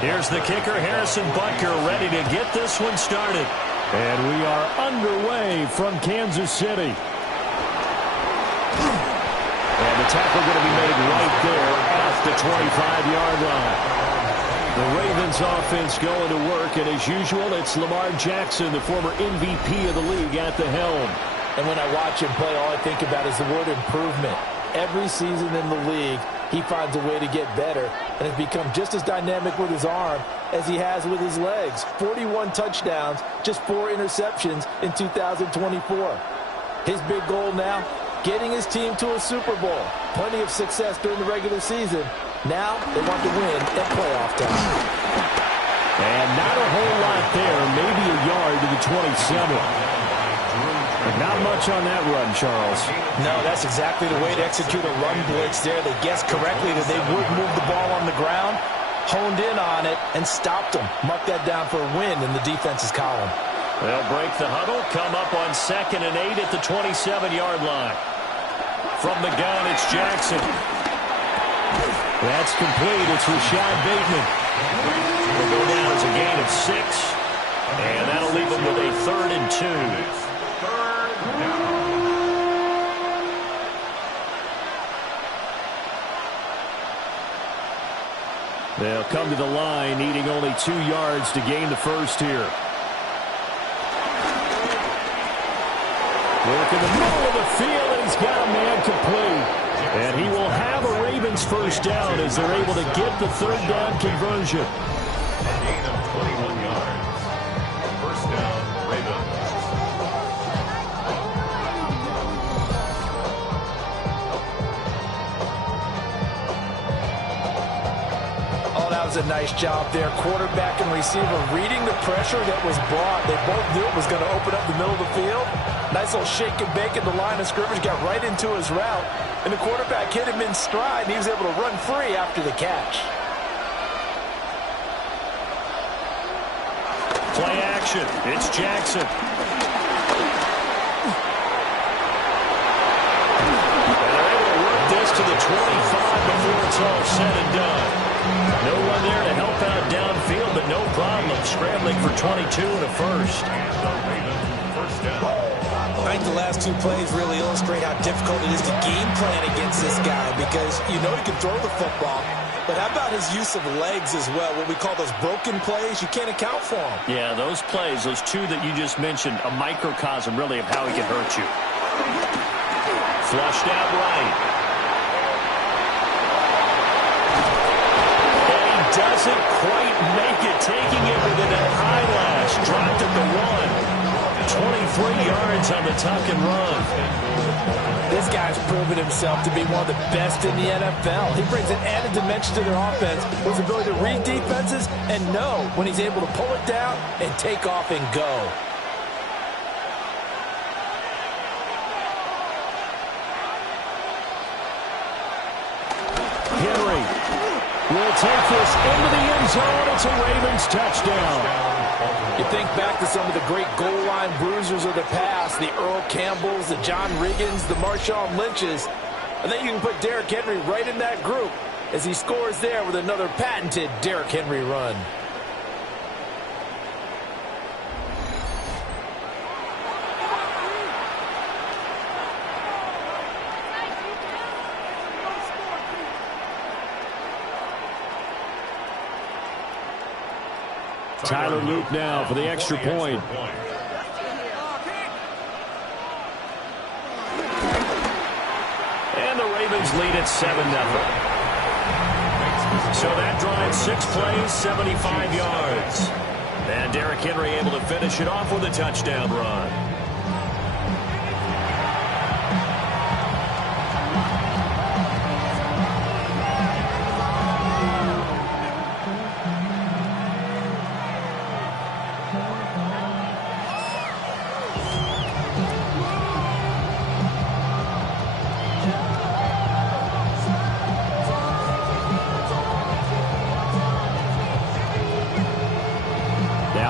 Here's the kicker, Harrison Butker, ready to get this one started. And we are underway from Kansas City. And the tackle going to be made right there at the 25-yard line. The Ravens offense going to work, and as usual, it's Lamar Jackson, the former MVP of the league, at the helm. And when I watch him play, all I think about is the word improvement. Every season in the league, he finds a way to get better and has become just as dynamic with his arm as he has with his legs. 41 touchdowns, just 4 interceptions in 2024. His big goal now, getting his team to a Super Bowl. Plenty of success during the regular season. Now they want to win at playoff time. And not a whole lot there, maybe a yard to the 27. But not much on that run, Charles. No, that's exactly the way to execute a run blitz there. They guessed correctly that they would move the ball on the ground, honed in on it, and stopped them. Mark that down for a win in the defense's column. They'll break the huddle, come up on 2nd and 8 at the 27-yard line. From the gun, it's Jackson. That's complete. It's Rashad Bateman. Will go down as a gain of 6, and that'll leave them with a 3rd and 2. They'll come to the line, needing only 2 yards to gain the first here. Work in the middle of the field, and he's got a man complete. And he will have a Ravens first down as they're able to get the 3rd down conversion. A gain of 21 yards. First down, Ravens. Oh, that was a nice job there. Quarterback and receiver reading the pressure that was brought. They both knew it was going to open up the middle of the field. Nice little shake and bake at the line of scrimmage. Got right into his route. And the quarterback hit him in stride, and he was able to run free after the catch. Play action. It's Jackson. And they're able to work this to the 25 before it's all said and done. No one there to help out downfield, but no problem scrambling for 22 and a first. First down. I think the last 2 plays really illustrate how difficult it is to game plan against this guy because you know he can throw the football, but how about his use of legs as well, what we call those broken plays? You can't account for them. Yeah, those plays, those 2 that you just mentioned, a microcosm really of how he can hurt you. Flushed out right. And he doesn't quite make it, taking it within a high lash. Dropped at the 1. 23 yards on the tuck and run. This guy's proven himself to be one of the best in the NFL. He brings an added dimension to their offense with his ability to read defenses and know when he's able to pull it down and take off and go. Henry will take this into the end zone. It's a Ravens touchdown. You think back to some of the great goal line bruisers of the past, the Earl Campbells, the John Riggins, the Marshawn Lynches. I think you can put Derrick Henry right in that group as he scores there with another patented Derrick Henry run. Tyler Luke now for the extra point. And the Ravens lead at 7-0. So that drive, 6 plays, 75 yards. And Derrick Henry able to finish it off with a touchdown run.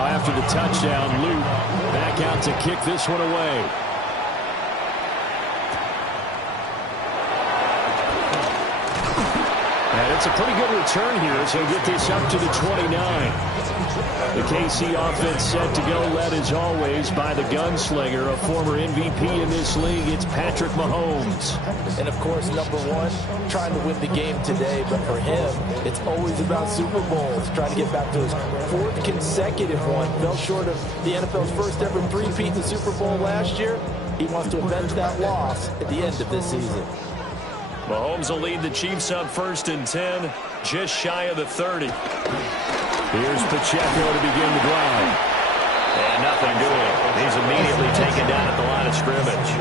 After the touchdown, Luke back out to kick this one away. And it's a pretty good return here as he'll get this up to the 29. The KC offense set to go, led as always by the gunslinger, a former MVP in this league. It's Patrick Mahomes. And, of course, number one, trying to win the game today. But for him, it's always about Super Bowls, trying to get back to his fourth consecutive one. Fell short of the NFL's first ever three-peat in the Super Bowl last year. He wants to avenge that loss at the end of this season. Mahomes will lead the Chiefs on 1st and 10, just shy of the 30. Here's Pacheco to begin the drive. And nothing doing. He's immediately taken down at the line of scrimmage.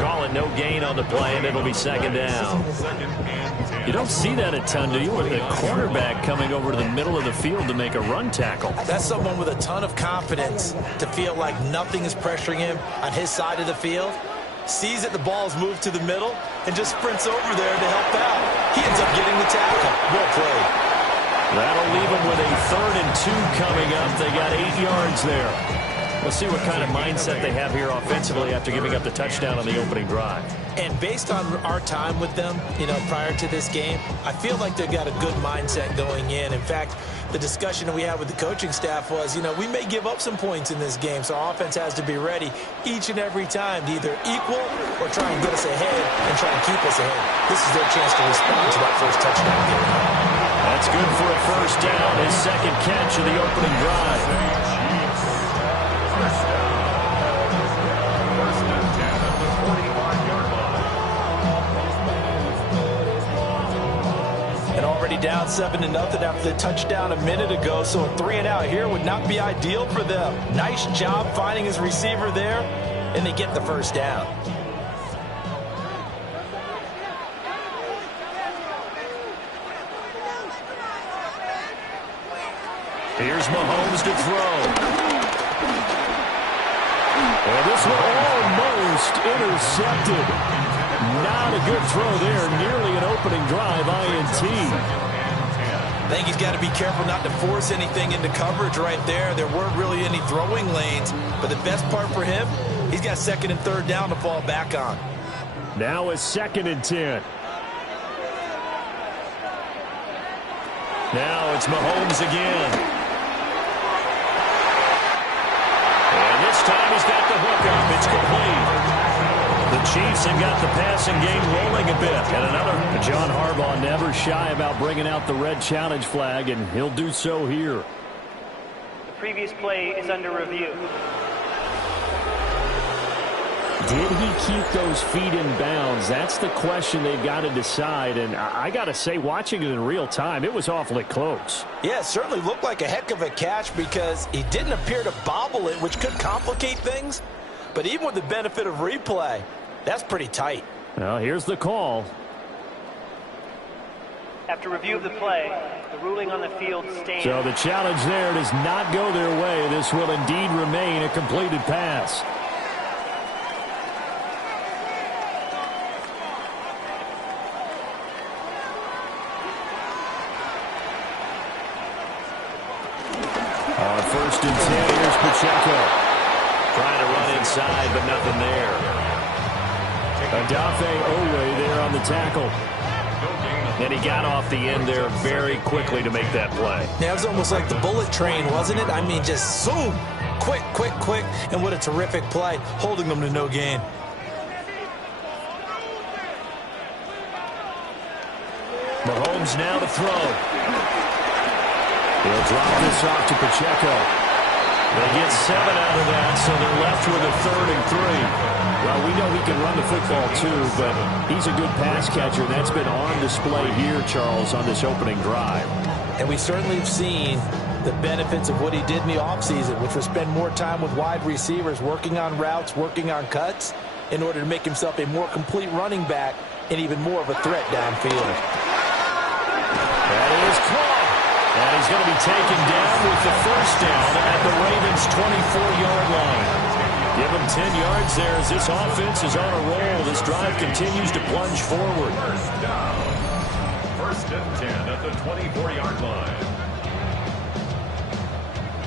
Call it no gain on the play, and it'll be 2nd down. You don't see that a ton, do you? With the cornerback coming over to the middle of the field to make a run tackle. That's someone with a ton of confidence to feel like nothing is pressuring him on his side of the field. Sees that the ball is moved to the middle and just sprints over there to help out. He ends up getting the tackle. Well played. That'll leave them with a 3rd and 2 coming up. They got 8 yards there. We'll see what kind of mindset they have here offensively after giving up the touchdown on the opening drive. And based on our time with them, prior to this game, I feel like they've got a good mindset going in. In fact, the discussion that we had with the coaching staff was, we may give up some points in this game, so our offense has to be ready each and every time to either equal or try and get us ahead and try and keep us ahead. This is their chance to respond to that first touchdown game. That's good for a 1st down, his 2nd catch of the opening drive. First down. 1st and 10 at the 45-yard line. And already down 7-0 after the touchdown a minute ago, so a 3-and-out here would not be ideal for them. Nice job finding his receiver there, and they get the 1st down. Here's Mahomes to throw. And this one almost intercepted. Not a good throw there. Nearly an opening drive, INT. I think he's got to be careful not to force anything into coverage right there. There weren't really any throwing lanes. But the best part for him, he's got 2nd and 3rd down to fall back on. Now a 2nd and 10. Now it's Mahomes again. This time he's got the hook up. It's complete. The Chiefs have got the passing game rolling a bit. And another. John Harbaugh never shy about bringing out the red challenge flag, and he'll do so here. The previous play is under review. Did he keep those feet in bounds? That's the question they've got to decide. And I got to say, watching it in real time, it was awfully close. Yeah, it certainly looked like a heck of a catch because he didn't appear to bobble it, which could complicate things. But even with the benefit of replay, that's pretty tight. Well, here's the call. After review of the play, the ruling on the field stands. So the challenge there does not go their way. This will indeed remain a completed pass. On 1st and 10, here's Pacheco. Trying to run inside, but nothing there. Adafe Owe there on the tackle. And he got off the end there very quickly to make that play. Yeah, it was almost like the bullet train, wasn't it? I mean, just zoom. Quick, quick, quick. And what a terrific play, holding them to no gain. Mahomes now to throw. He'll drop this off to Pacheco. They get 7 out of that, so they're left with a 3rd and 3. Well, we know he can run the football too, but he's a good pass catcher. That's been on display here, Charles, on this opening drive. And we certainly have seen the benefits of what he did in the offseason, which was spend more time with wide receivers, working on routes, working on cuts, in order to make himself a more complete running back and even more of a threat downfield. That is caught. And he's going to be taken down with the 1st down at the Ravens' 24-yard line. Give him 10 yards there as this offense is on a roll. This drive continues to plunge forward. 1st down. 1st and 10 at the 24-yard line.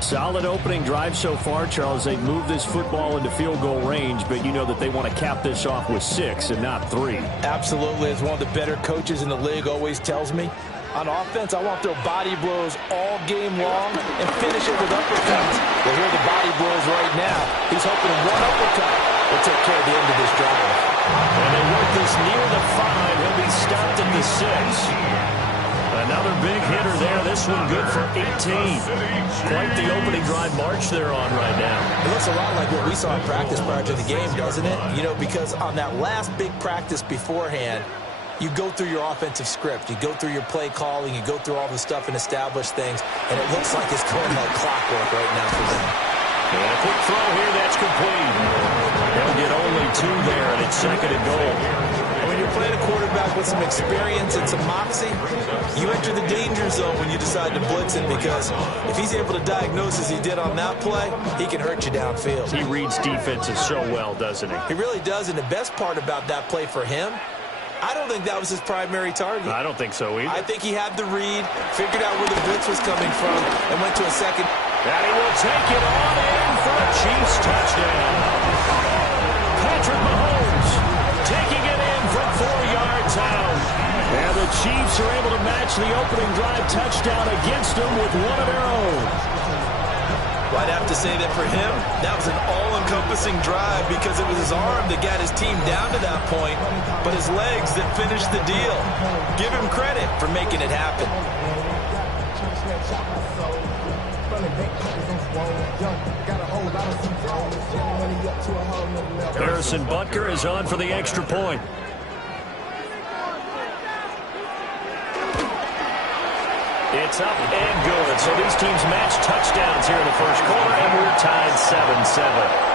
Solid opening drive so far, Charles. They've moved this football into field goal range, but you know that they want to cap this off with 6 and not 3. Absolutely. As one of the better coaches in the league always tells me, on offense, I want to throw body blows all game long and finish it with uppercuts. Well, here are the body blows right now. He's hoping one uppercut will take care of the end of this drive. And they work this near the 5. He'll be stopped at the 6. Another big hitter there. This one good for 18. Quite the opening drive march they're on right now. It looks a lot like what we saw in practice prior to the game, doesn't it? You know, because on that last big practice beforehand, you go through your offensive script. You go through your play calling. You go through all the stuff and establish things. And it looks like it's going like clockwork right now for them. And a quick throw here. That's complete. They'll get only 2 there, and it's 2nd and goal. When you're playing a quarterback with some experience and some moxie, you enter the danger zone when you decide to blitz him, because if he's able to diagnose as he did on that play, he can hurt you downfield. He reads defenses so well, doesn't he? He really does, and the best part about that play for him, I don't think that was his primary target. I don't think so either. I think he had the read, figured out where the blitz was coming from, and went to a second. And he will take it on in for a Chiefs touchdown. Patrick Mahomes taking it in from 4 yards out. And the Chiefs are able to match the opening drive touchdown against them with one of their own. Well, I'd have to say that for him, that was an all-encompassing drive, because it was his arm that got his team down to that point, but his legs that finished the deal. Give him credit for making it happen. Harrison Butker is on for the extra point. It's up and good. So these teams match touchdowns here in the first quarter, and we're tied 7-7.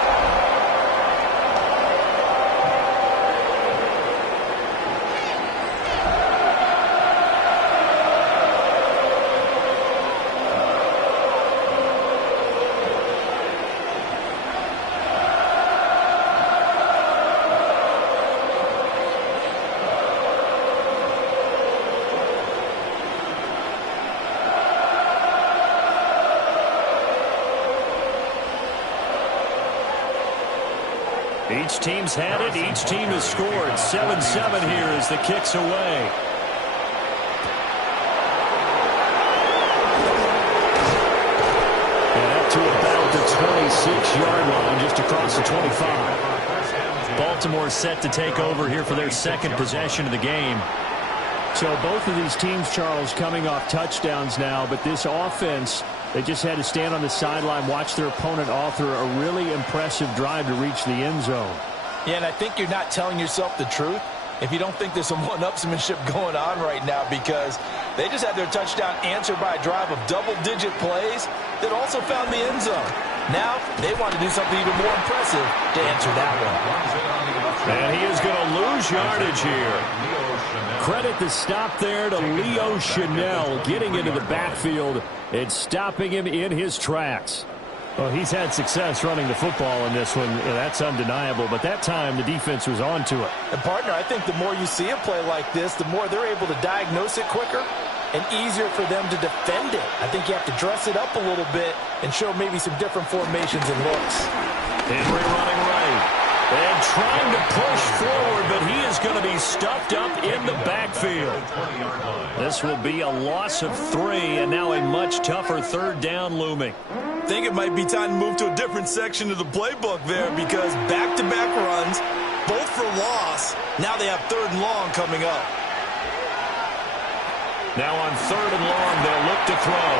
Each team's had it. Each team has scored. 7-7 here as the kick's away. And up to about the 26-yard line, just across the 25. Baltimore set to take over here for their 2nd possession of the game. So both of these teams, Charles, coming off touchdowns now, but this offense, they just had to stand on the sideline, watch their opponent author a really impressive drive to reach the end zone. Yeah, and I think you're not telling yourself the truth if you don't think there's some one-upsmanship going on right now, because they just had their touchdown answered by a drive of double-digit plays that also found the end zone. Now they want to do something even more impressive to answer that one. And he is going to lose yardage here. Credit the stop there to Leo Chanel, getting into the backfield and stopping him in his tracks. Well, he's had success running the football in this one. That's undeniable. But that time, the defense was on to it. And, partner, I think the more you see a play like this, the more they're able to diagnose it quicker and easier for them to defend it. I think you have to dress it up a little bit and show maybe some different formations and looks. Henry running right. And trying to push forward, but he is going to be stuffed up in the backfield. This will be a loss of 3, and now a much tougher 3rd down looming. I think it might be time to move to a different section of the playbook there, because back-to-back runs, both for loss. Now they have 3rd and long coming up. Now on 3rd and long, they'll look to throw.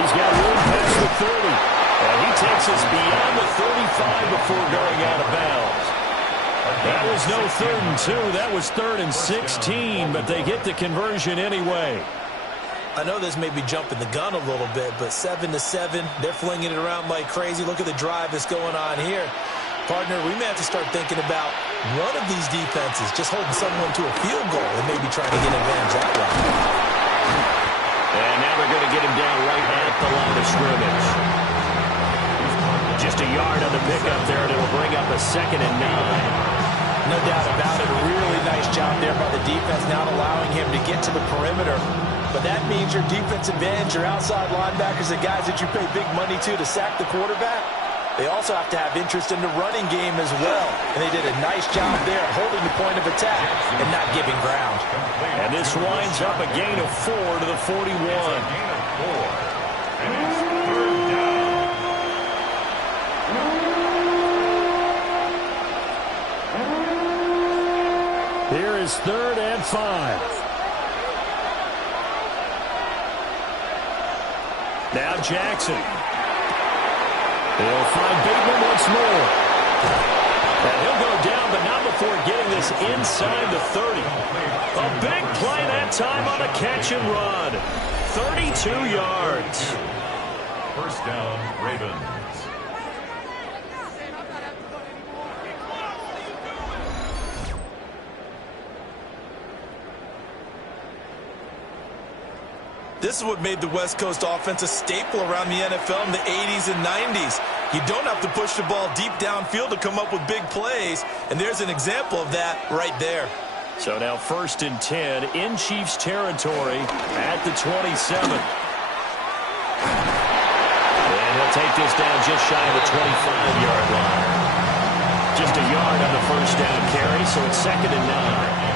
He's got room past the 30. And he takes us beyond the 35 before going out of bounds. That was no 3rd and 2. That was 3rd and 16, but they get the conversion anyway. I know this may be jumping the gun a little bit, but 7-7, they're flinging it around like crazy. Look at the drive that's going on here. Partner, we may have to start thinking about one of these defenses just holding someone to a field goal and maybe trying to get advantage that way. And now they're going to get him down right at the line of scrimmage. Just a yard on the pickup there, and it'll bring up a 2nd and 9. No doubt about it. A really nice job there by the defense, not allowing him to get to the perimeter. But that means your defensive ends, your outside linebackers, the guys that you pay big money to sack the quarterback, they also have to have interest in the running game as well. And they did a nice job there holding the point of attack and not giving ground. And this winds up a gain of 4 to the 41. Here is 3rd and 5. Now Jackson. They'll find Bateman once more. And he'll go down, but not before getting this inside the 30. A big play that time on a catch and run. 32 yards. First down, Ravens. This is what made the West Coast offense a staple around the NFL in the 80s and 90s. You don't have to push the ball deep downfield to come up with big plays, and there's an example of that right there. So now 1st and 10 in Chiefs territory at the 27. And he'll take this down just shy of the 25-yard line. Just a yard on the first down carry, so it's 2nd and 9.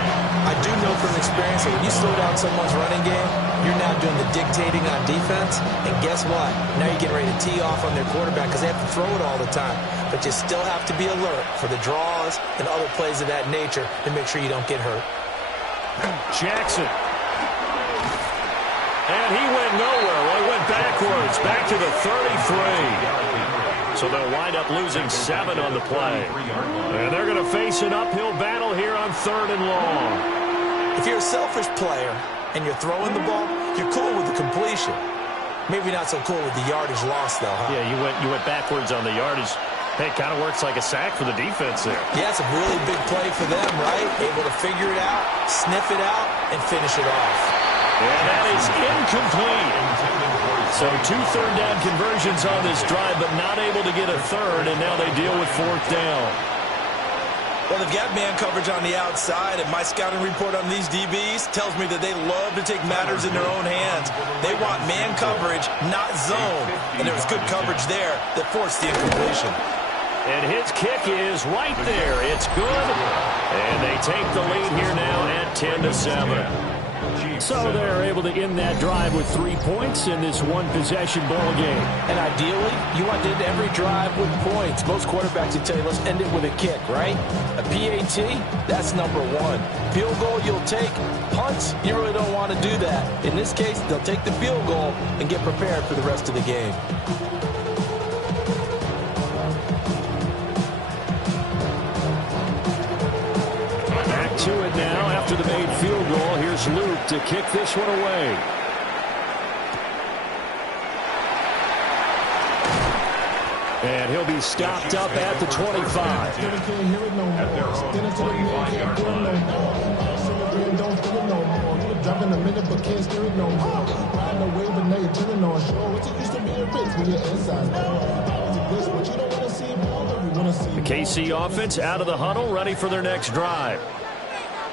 I do know from experience that when you slow down someone's running game, you're now doing the dictating on defense. And guess what? Now you're getting ready to tee off on their quarterback because they have to throw it all the time. But you still have to be alert for the draws and other plays of that nature to make sure you don't get hurt. Jackson. And he went nowhere. Well, he went backwards, back to the 33. So they'll wind up losing 7 on the play. And they're going to face an uphill battle here on 3rd and long. If you're a selfish player and you're throwing the ball, you're cool with the completion. Maybe not so cool with the yardage loss, though, huh? Yeah, you went backwards on the yardage. Hey, it kind of works like a sack for the defense there. Yeah, it's a really big play for them, right? Able to figure it out, sniff it out, and finish it off. And that is incomplete. So 2 third-down conversions on this drive, but not able to get a third, and now they deal with 4th down. Well, they've got man coverage on the outside, and my scouting report on these DBs tells me that they love to take matters in their own hands. They want man coverage, not zone, and there was good coverage there that forced the incompletion. And his kick is right there. It's good, and they take the lead here now at 10-7. So they're able to end that drive with 3 points in this one-possession ball game. And ideally, you want to end every drive with points. Most quarterbacks would tell you, let's end it with a kick, right? A PAT, that's number 1. Field goal, you'll take. Punts, you really don't want to do that. In this case, they'll take the field goal and get prepared for the rest of the game. To it now after the made field goal. Here's Luke to kick this one away. And he'll be stopped up at the 25. The KC offense out of the huddle, ready for their next drive.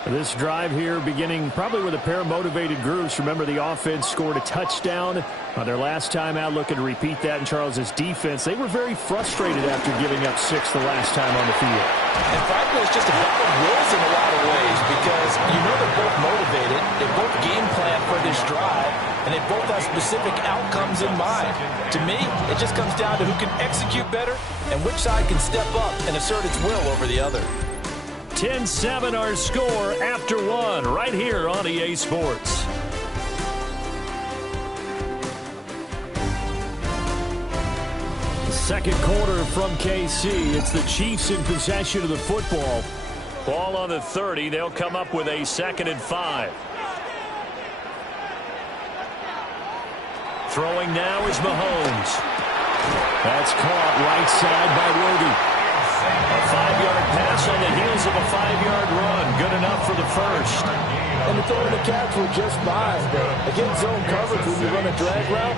This drive here beginning probably with a pair of motivated groups. Remember, the offense scored a touchdown on their last time out, looking to repeat that in Charles's defense. They were very frustrated after giving up 6 the last time on the field. And frankly, it's just a battle of wills in a lot of ways because you know they're both motivated. They both game plan for this drive, and they both have specific outcomes in mind. To me, it just comes down to who can execute better and which side can step up and assert its will over the other. 10-7 our score after 1 right here on EA Sports. Second quarter from KC. It's the Chiefs in possession of the football. Ball on the 30. They'll come up with a 2nd and 5. Throwing now is Mahomes. That's caught right side by Worthy. A 5-yard pass on the heels of a 5-yard run. Good enough for the first. And the throw and the catch were just fine. Again, zone coverage when you run a drag route.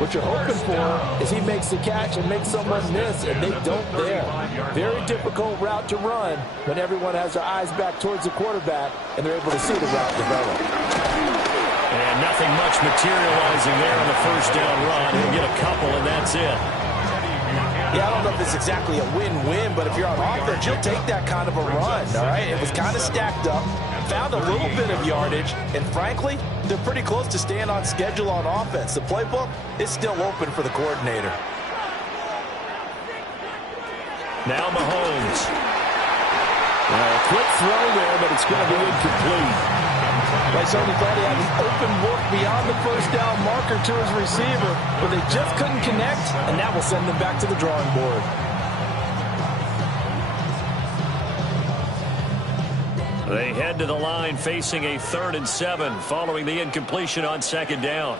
What you're hoping for is he makes the catch and makes someone miss, and they don't there. Very difficult route to run when everyone has their eyes back towards the quarterback and they're able to see the route develop. And nothing much materializing there on the first down run. He'll get a couple, and that's it. Yeah, I don't know if it's exactly a win-win, but if you're on offense, you'll take that kind of a run, all right? It was kind of stacked up, found a little bit of yardage, and frankly, they're pretty close to staying on schedule on offense. The playbook is still open for the coordinator. Now Mahomes. A quick throw there, but it's going to be incomplete. I certainly thought he had an open look beyond the first down marker to his receiver, but they just couldn't connect, and that will send them back to the drawing board. They head to the line facing a 3rd and 7 following the incompletion on 2nd down.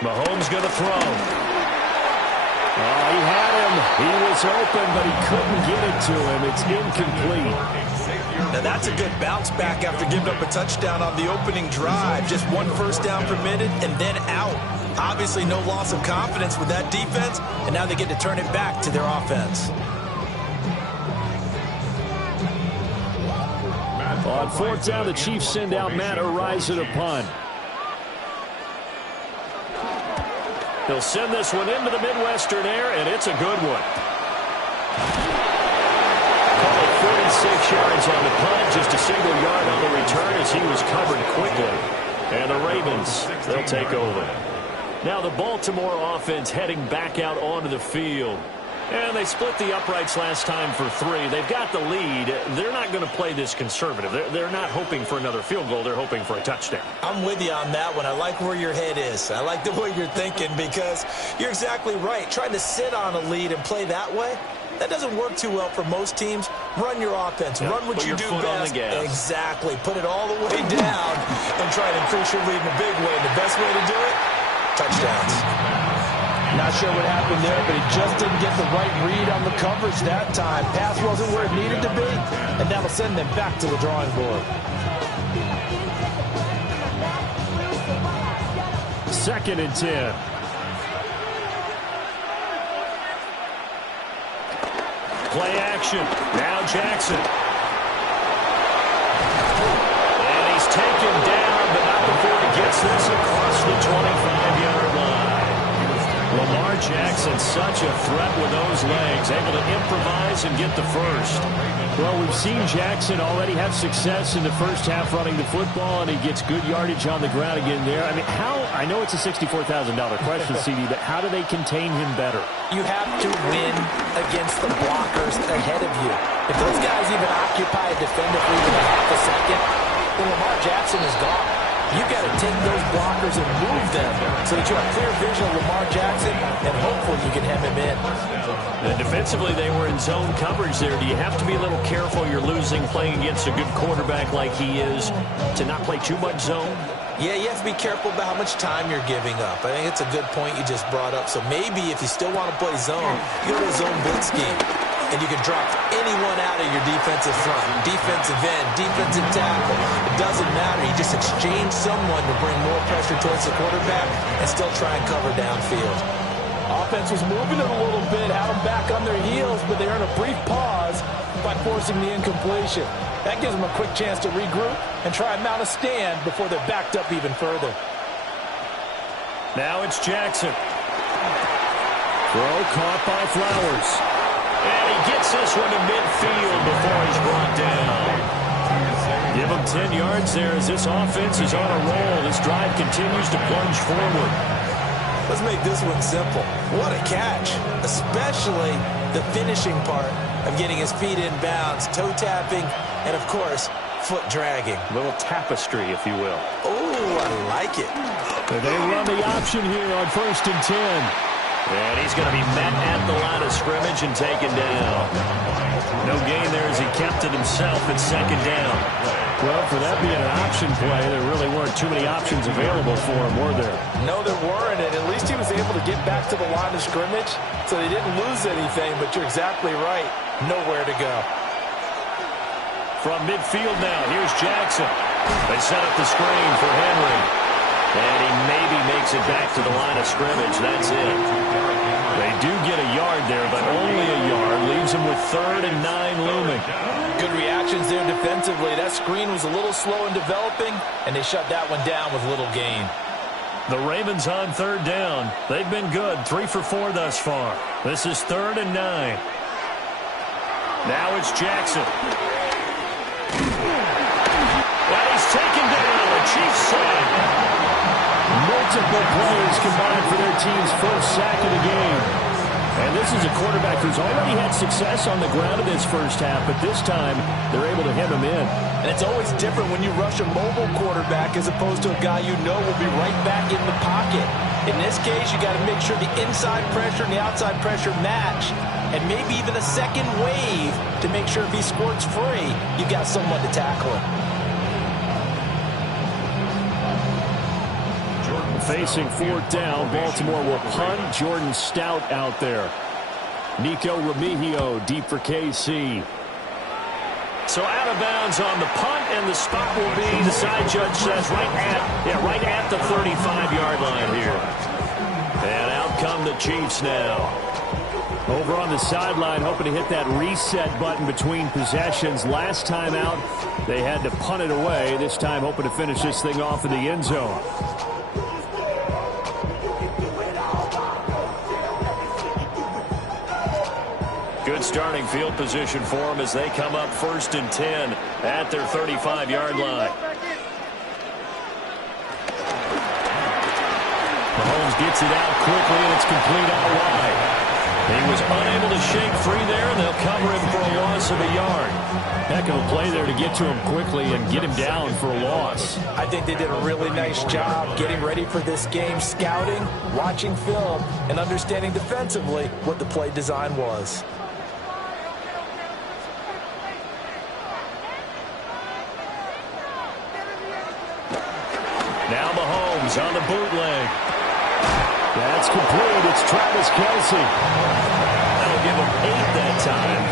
Mahomes going to throw. Oh, he had him. He was open, but he couldn't get it to him. It's incomplete. Now that's a good bounce back after giving up a touchdown on the opening drive. Just 1 first down permitted and then out. Obviously no loss of confidence with that defense, and now they get to turn it back to their offense. On 4th down, the Chiefs send out Matt Arise at a punt. They'll send this one into the Midwestern air, and it's a good one. Call it 46 yards on the punt, just a single yard on the return as he was covered quickly. And the Ravens, they'll take over. Now the Baltimore offense heading back out onto the field. And they split the uprights last time for 3. They've got the lead. They're not going to play this conservative. They're not hoping for another field goal. They're hoping for a touchdown. I'm with you on that one. I like where your head is. I like the way you're thinking because you're exactly right. Trying to sit on a lead and play that way, that doesn't work too well for most teams. Run your offense. Run what you do best. Exactly. Put it all the way down and try to increase your lead in a big way. And the best way to do it, touchdowns. Not sure what happened there, but he just didn't get the right read on the coverage that time. Pass wasn't where it needed to be, and that'll send them back to the drawing board. 2nd and 10. Play action. Now Jackson. And he's taken down, but not before he gets this across the 25-yard line. Lamar Jackson, such a threat with those legs, able to improvise and get the first. Well, we've seen Jackson already have success in the first half running the football, and he gets good yardage on the ground again there. I mean, I know it's a $64,000 question, CD, but how do they contain him better? You have to win against the blockers ahead of you. If those guys even occupy a defender for even a half a second, then Lamar Jackson is gone. You've got to take those blockers and move them so that you have clear vision of Lamar Jackson, and hopefully you can hem him in. And defensively, they were in zone coverage there. Do you have to be a little careful? You're losing playing against a good quarterback like he is to not play too much zone? Yeah, you have to be careful about how much time you're giving up. I think it's a good point you just brought up. So maybe if you still want to play zone, you go to a zone blitz scheme. And you can drop anyone out of your defensive front, defensive end, defensive tackle. It doesn't matter. You just exchange someone to bring more pressure towards the quarterback and still try and cover downfield. Offense was moving it a little bit, had them back on their heels, but they earned a brief pause by forcing the incompletion. That gives them a quick chance to regroup and try and mount a stand before they're backed up even further. Now it's Jackson. Throw caught by Flowers. And he gets this one to midfield before he's brought down. Give him 10 yards there as this offense is on a roll. This drive continues to plunge forward. Let's make this one simple. What a catch, especially the finishing part of getting his feet in bounds, toe tapping, and of course, foot dragging. A little tapestry, if you will. Oh, I like it. And they run the option here on 1st and 10. And he's going to be met at the line of scrimmage and taken down. No gain there as he kept it himself at 2nd down. Well, for that being an option play, there really weren't too many options available for him, were there? No, there weren't, and at least he was able to get back to the line of scrimmage, so they didn't lose anything, but you're exactly right. Nowhere to go. From midfield now, here's Jackson. They set up the screen for Henry. And he maybe makes it back to the line of scrimmage. That's it. They do get a yard there, but only a yard. Leaves him with 3rd and 9 looming. Good reactions there defensively. That screen was a little slow in developing, and they shut that one down with little gain. The Ravens on third down. They've been good, 3 for 4 thus far. This is 3rd and 9. Now it's Jackson. And he's taken down. The Chiefs sack. Multiple players combined for their team's first sack of the game. And this is a quarterback who's already had success on the ground in this first half, but this time they're able to hem him in. And it's always different when you rush a mobile quarterback as opposed to a guy you know will be right back in the pocket. In this case, you got to make sure the inside pressure and the outside pressure match, and maybe even a second wave to make sure if he squirts free, you've got someone to tackle him. Facing 4th down, Baltimore will punt. Jordan Stout out there. Nico Remigio deep for KC. So out of bounds on the punt, and the spot will be, the side judge says, right at the 35-yard line here. And out come the Chiefs now. Over on the sideline, hoping to hit that reset button between possessions. Last time out, they had to punt it away. This time hoping to finish this thing off in the end zone. Good starting field position for them as they come up 1st and 10 at their 35-yard line. Mahomes gets it out quickly, and it's complete out wide. He was unable to shake free there, and they'll cover him for a loss of a yard. Heck of a play there to get to him quickly and get him down for a loss. I think they did a really nice job getting ready for this game, scouting, watching film, and understanding defensively what the play design was. Now Mahomes on the bootleg. That's complete. It's Travis Kelce. That'll give him 8 that time.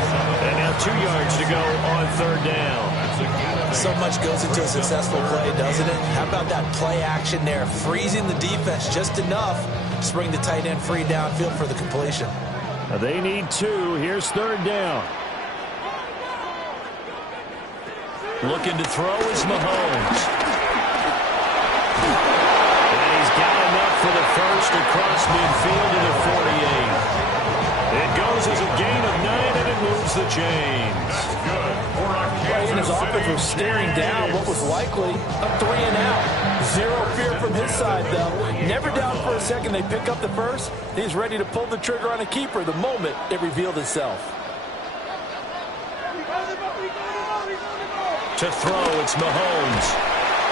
And now 2 yards to go on 3rd down. So much goes into a successful play, doesn't it? How about that play action there? Freezing the defense just enough to bring the tight end free downfield for the completion. They need 2. Here's 3rd down. Looking to throw is Mahomes. For the first across midfield to the 48. It goes as a gain of 9, and it moves the chains. Right, and his offense was staring down what was likely a 3-and-out. Zero fear from his side, though. Never down for a second. They pick up the first. He's ready to pull the trigger on a keeper the moment it revealed itself. To throw, it's Mahomes.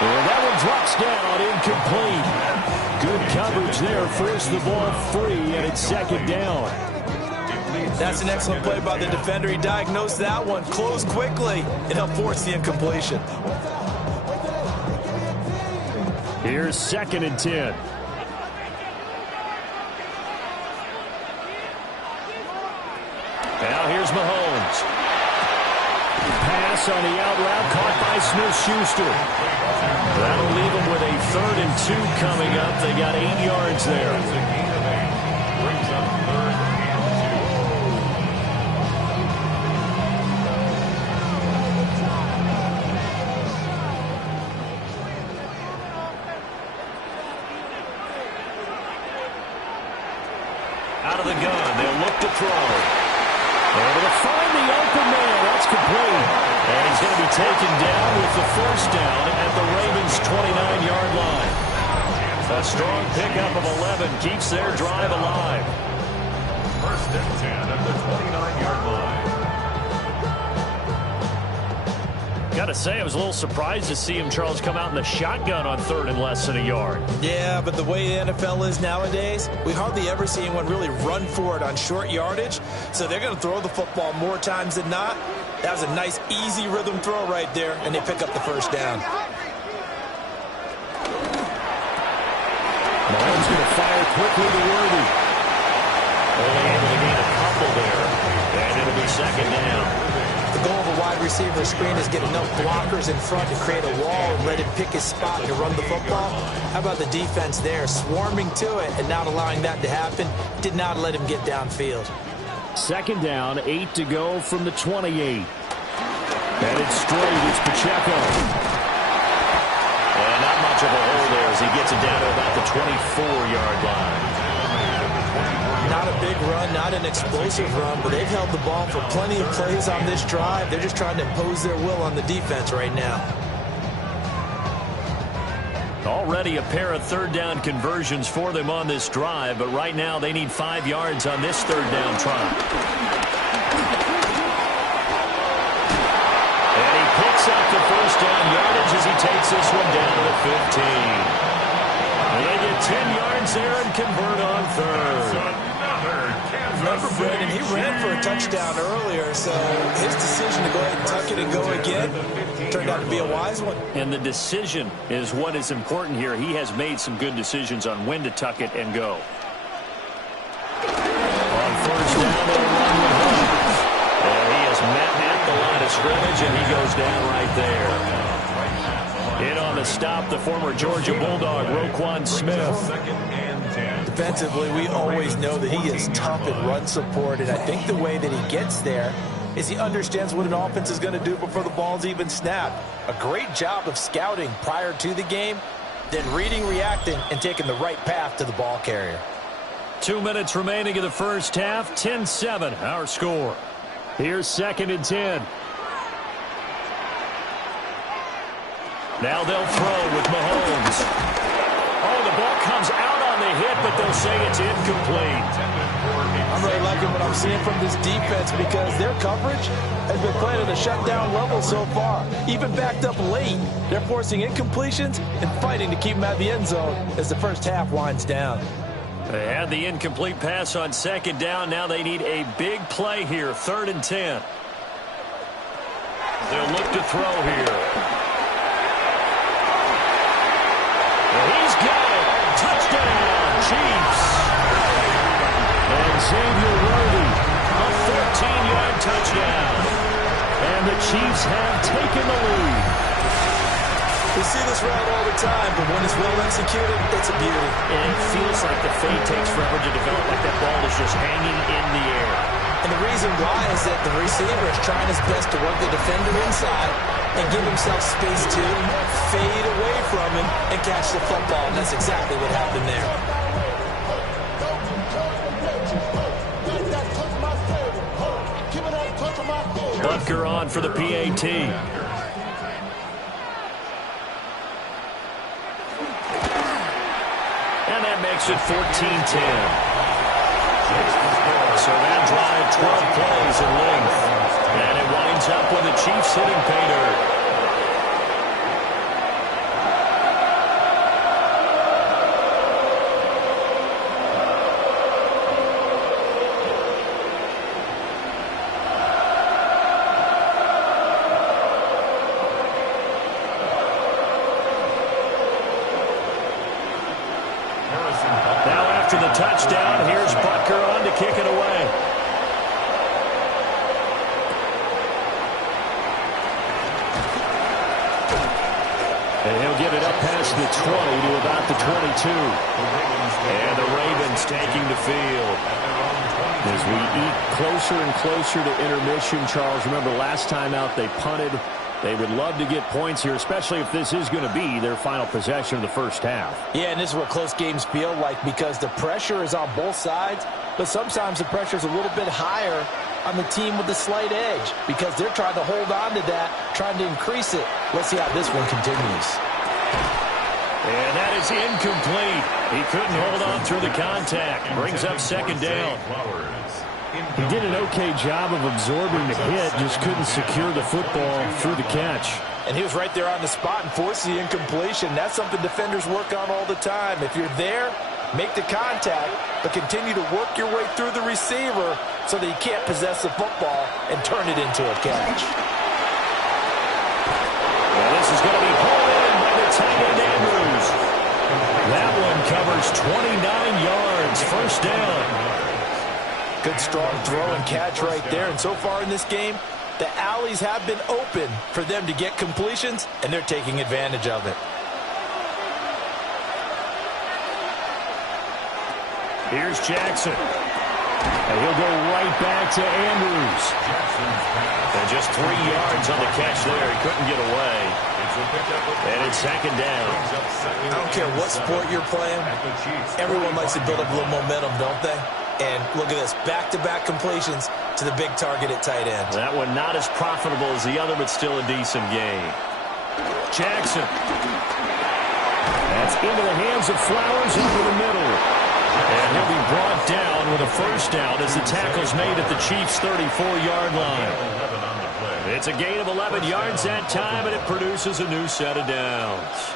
And that one drops down, incomplete. Good coverage there, forced the ball free, and it's 2nd down. That's an excellent play by the defender. He diagnosed that one, closed quickly, and helped force the incompletion. Here's 2nd and 10. Now here's Mahomes. Pass on the out route, caught by Smith-Schuster. That'll leave them with a 3rd and 2 coming up. They got 8 yards there. Brings up 3rd and 2. Out of the gun, they'll look to throw. Able to find the open man. That's complete. And he's going to be taken down with the 1st down at the Ravens' 29-yard line. A strong pickup of 11 keeps their drive alive. 1st and 10 at the 29-yard line. Got to say, I was a little surprised to see him, Charles, come out in the shotgun on 3rd and less than a yard. Yeah, but the way the NFL is nowadays, we hardly ever see anyone really run for it on short yardage. So they're going to throw the football more times than not. That was a nice, easy rhythm throw right there, and they pick up the 1st down. Mahomes going to fire quickly to Worthy. Only able to gain a couple there, and it'll be 2nd down. The goal of a wide receiver screen is get enough blockers in front to create a wall and let him pick his spot to run the football. How about the defense there, swarming to it and not allowing that to happen? Did not let him get downfield. 2nd down, 8 to go from the 28. And it's straight. It's Pacheco. And not much of a hole there as he gets it down to about the 24-yard line. Not a big run, not an explosive run, but they've held the ball for plenty of plays on this drive. They're just trying to impose their will on the defense right now. Already a pair of third-down conversions for them on this drive, but right now they need 5 yards on this third-down try. And he picks up the first down yardage as he takes this one down to the 15. They get 10 yards there and convert on third. Remember, Brandon, he ran for a touchdown earlier, so his decision to go ahead and tuck it and go again turned out to be a wise one. And the decision is what is important here. He has made some good decisions on when to tuck it and go. On first down, they'll run with Holmes. And he is met at the line of scrimmage, and he goes down right there. In on the stop, the former Georgia Bulldog, Roquan Smith. Defensively, we always know that he is tough in run support, and I think the way that he gets there is he understands what an offense is going to do before the ball's even snapped. A great job of scouting prior to the game, then reading, reacting, and taking the right path to the ball carrier. 2 minutes remaining in the first half, 10-7, our score. Here's 2nd and 10. Now they'll throw with Mahomes. Oh, the ball comes out on the hit, but they'll say it's incomplete. I'm really liking what I'm seeing from this defense because their coverage has been playing at a shutdown level so far. Even backed up late, they're forcing incompletions and fighting to keep them out of the end zone as the first half winds down. They had the incomplete pass on 2nd down. Now they need a big play here, 3rd and 10. They'll look to throw here. He's got it. Touchdown, Chiefs. And Xavier Worthy, A 14-yard touchdown. and the Chiefs have taken the lead. We see this route all the time, but when it's well executed, it's a beauty. And it feels like the fade takes forever to develop, like that ball is just hanging in the air. And the reason why is that the receiver is trying his best to work the defender inside and give himself space to fade away from him and catch the football. And that's exactly what happened there. Butker on for the PAT. And that makes it 14-10. So that drive, 12 plays in length. And it winds up with the Chiefs hitting pay dirt. Now after the touchdown, here's Butker on to kick it away. And he'll get it up past the 20 to about the 22. And the Ravens taking the field. As we eat closer and closer to intermission, Charles, remember last time out they punted. They would love to get points here, especially if this is going to be their final possession of the first half. Yeah, and this is what close games feel like because the pressure is on both sides, but sometimes the pressure is a little bit higher on the team with the slight edge because they're trying to hold on to that, trying to increase it. Let's see how this one continues. And that is incomplete. He couldn't hold on through the contact. Brings up 2nd down. He did an okay job of absorbing the hit, just couldn't secure the football through the catch. And he was right there on the spot and forced the incompletion. That's something defenders work on all the time. If you're there, make the contact, but continue to work your way through the receiver so that he can't possess the football and turn it into a catch. Well, this is going to be pulled in by the tight end Andrews. That one covers 29 yards, first down. Good strong throw and catch right there. And so far in this game, the alleys have been open for them to get completions, and they're taking advantage of it. Here's Jackson. And he'll go right back to Andrews. And just 3 yards on the catch there. He couldn't get away. And it's second down. I don't care what sport you're playing. Everyone likes to build up a little momentum, don't they? And look at this, back-to-back completions to the big target at tight end. That one not as profitable as the other, but still a decent gain. Jackson. That's into the hands of Flowers over the middle. And he'll be brought down with a first down as the tackle's made at the Chiefs' 34-yard line. It's a gain of 11 yards that time, and it produces a new set of downs.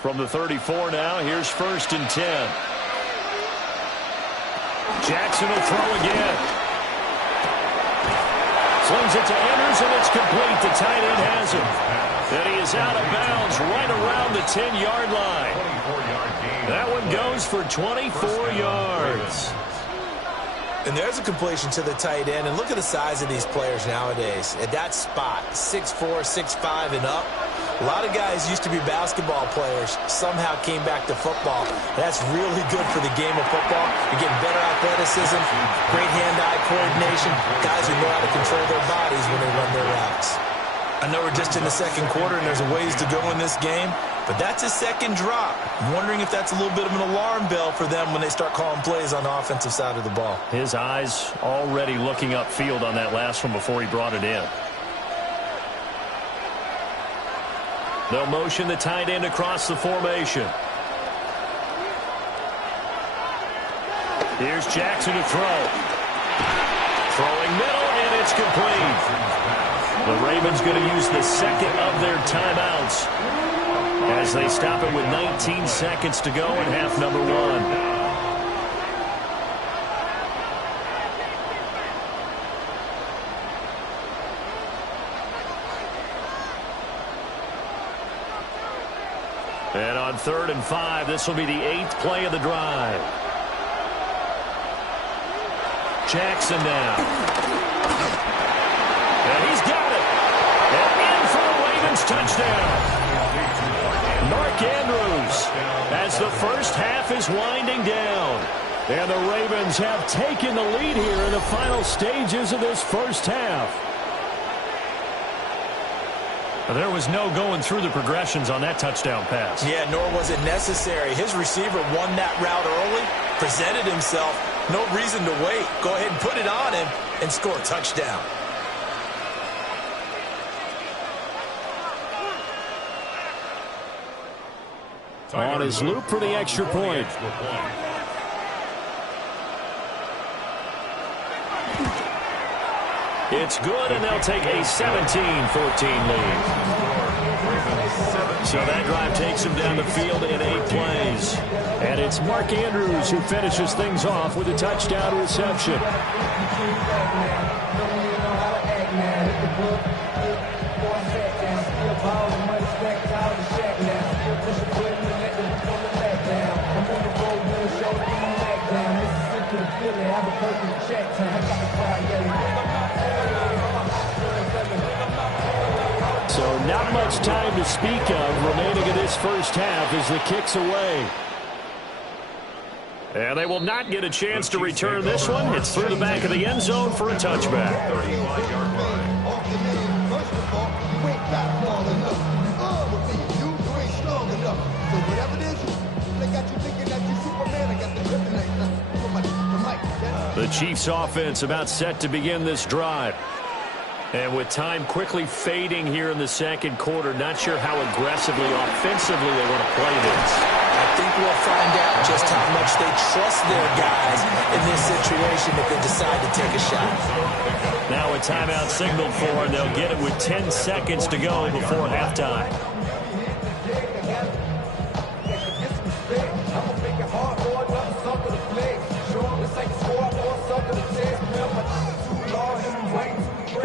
From the 34 now, here's 1st and 10. Jackson will throw again. Slings it to Andrews, and it's complete. The tight end has him. And he is out of bounds right around the 10-yard line. That one goes for 24 yards. And there's a completion to the tight end. And look at the size of these players nowadays. At that spot, 6'4", 6'5", and up. A lot of guys used to be basketball players, somehow came back to football. And that's really good for the game of football. You're getting better athleticism, great hand-eye coordination, guys who know how to control their bodies when they run their routes. I know we're just in the second quarter and there's a ways to go in this game, but that's a second drop. I'm wondering if that's a little bit of an alarm bell for them when they start calling plays on the offensive side of the ball. His eyes already looking upfield on that last one before he brought it in. They'll motion the tight end across the formation. Here's Jackson to throw. Throwing middle, and it's complete. The Ravens going to use the second of their timeouts as they stop it with 19 seconds to go in half number 1. And on 3rd and 5, this will be the 8th play of the drive. Jackson now. And he's got it. And in for the Ravens touchdown. Mark Andrews as the first half is winding down. And the Ravens have taken the lead here in the final stages of this first half. There was no going through the progressions on that touchdown pass. Yeah, nor was it necessary. His receiver won that route early, presented himself. No reason to wait. Go ahead and put it on him and score a touchdown. On his loop for the extra point. It's good, and they'll take a 17-14 lead. So that drive takes him down the field in 8 plays. And it's Mark Andrews who finishes things off with a touchdown reception. So not much time to speak of remaining in this first half as the kick's away. And they will not get a chance to return this one. It's through the back of the end zone for a touchback. The Chiefs offense about set to begin this drive. And with time quickly fading here in the second quarter, not sure how aggressively, offensively they want to play this. I think we'll find out just how much they trust their guys in this situation if they decide to take a shot. Now a timeout signaled for, and they'll get it with 10 seconds to go before halftime.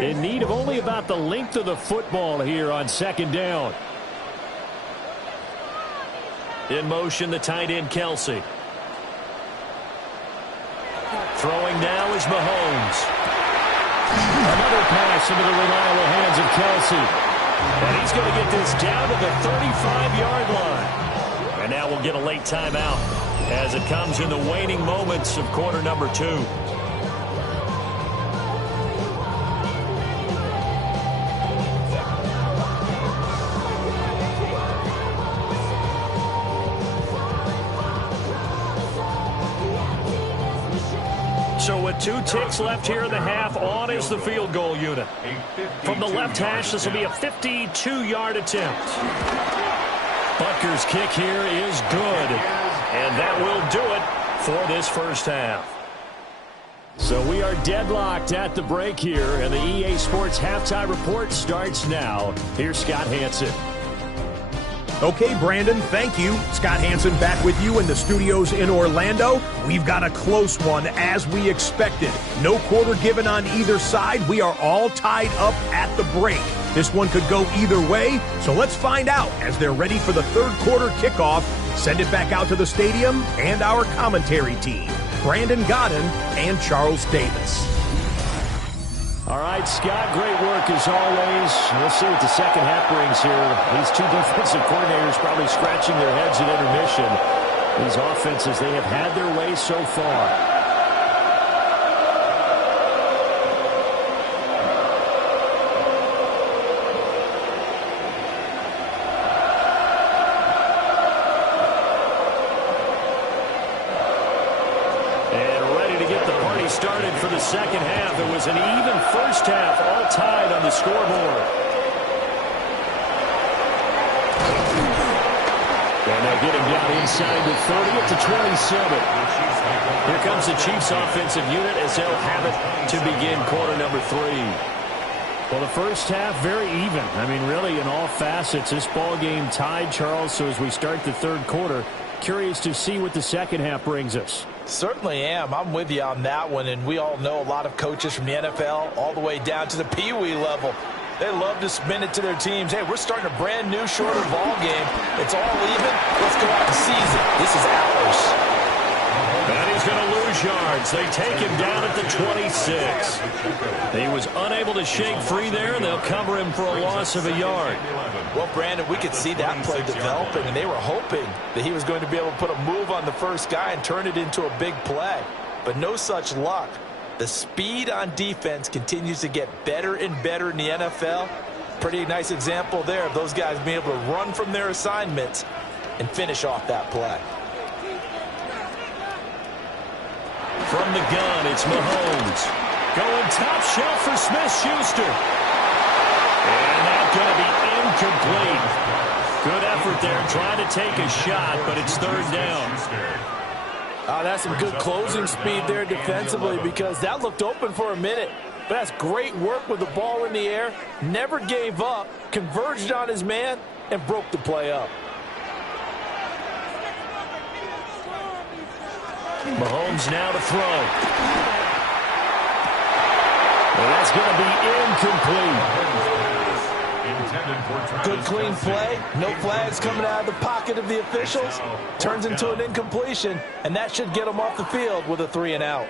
In need of only about the length of the football here on second down. In motion, the tight end, Kelsey. Throwing now is Mahomes. Another pass into the reliable hands of Kelsey. And he's going to get this down to the 35-yard line. And now we'll get a late timeout as it comes in the waning moments of quarter number 2. So with 2 ticks left here in the half, on is the field goal unit. From the left hash, this will be a 52-yard attempt. Butker's kick here is good. And that will do it for this first half. So we are deadlocked at the break here, and the EA Sports Halftime Report starts now. Here's Scott Hanson. Okay, Brandon, thank you. Scott Hanson back with you in the studios in Orlando. We've got a close one, as we expected. No quarter given on either side. We are all tied up at the break. This one could go either way, so let's find out as they're ready for the third quarter kickoff. Send it back out to the stadium and our commentary team, Brandon Godden and Charles Davis. All right, Scott, great work as always. We'll see what the second half brings here. These 2 defensive coordinators probably scratching their heads at intermission. These offenses, they have had their way so far. Started for the second half. It was an even first half, all tied on the scoreboard. And they'll get him down inside the 30 at the 27. Here comes the Chiefs offensive unit as they'll have it to begin quarter number 3. Well, the first half, very even. I mean, really, in all facets, this ball game tied, Charles. So as we start the third quarter, curious to see what the second half brings us. Certainly am. I'm with you on that one, and we all know a lot of coaches from the NFL all the way down to the Pee-wee level. They love to spin it to their teams. Hey, we're starting a brand new shorter ball game. It's all even. Let's go out and seize it. This is ours. And he's going to lose yards. They take him down at the 26. He was unable to shake free there, and they'll cover him for a loss of a yard. Well, Brandon, we could see that play developing, and they were hoping that he was going to be able to put a move on the first guy and turn it into a big play. But no such luck. The speed on defense continues to get better and better in the NFL. Pretty nice example there of those guys being able to run from their assignments and finish off that play. From the gun, it's Mahomes. Going top shelf for Smith-Schuster. And that's going to be incomplete. Good effort there trying to take a shot, but it's third down. That's some good closing speed there defensively, because that looked open for a minute. But that's great work with the ball in the air. Never gave up, converged on his man, and broke the play up. Mahomes now to throw. And that's going to be incomplete. Good clean play. No flags coming out of the pocket of the officials. Turns into an incompletion, and that should get him off the field with a 3-and-out.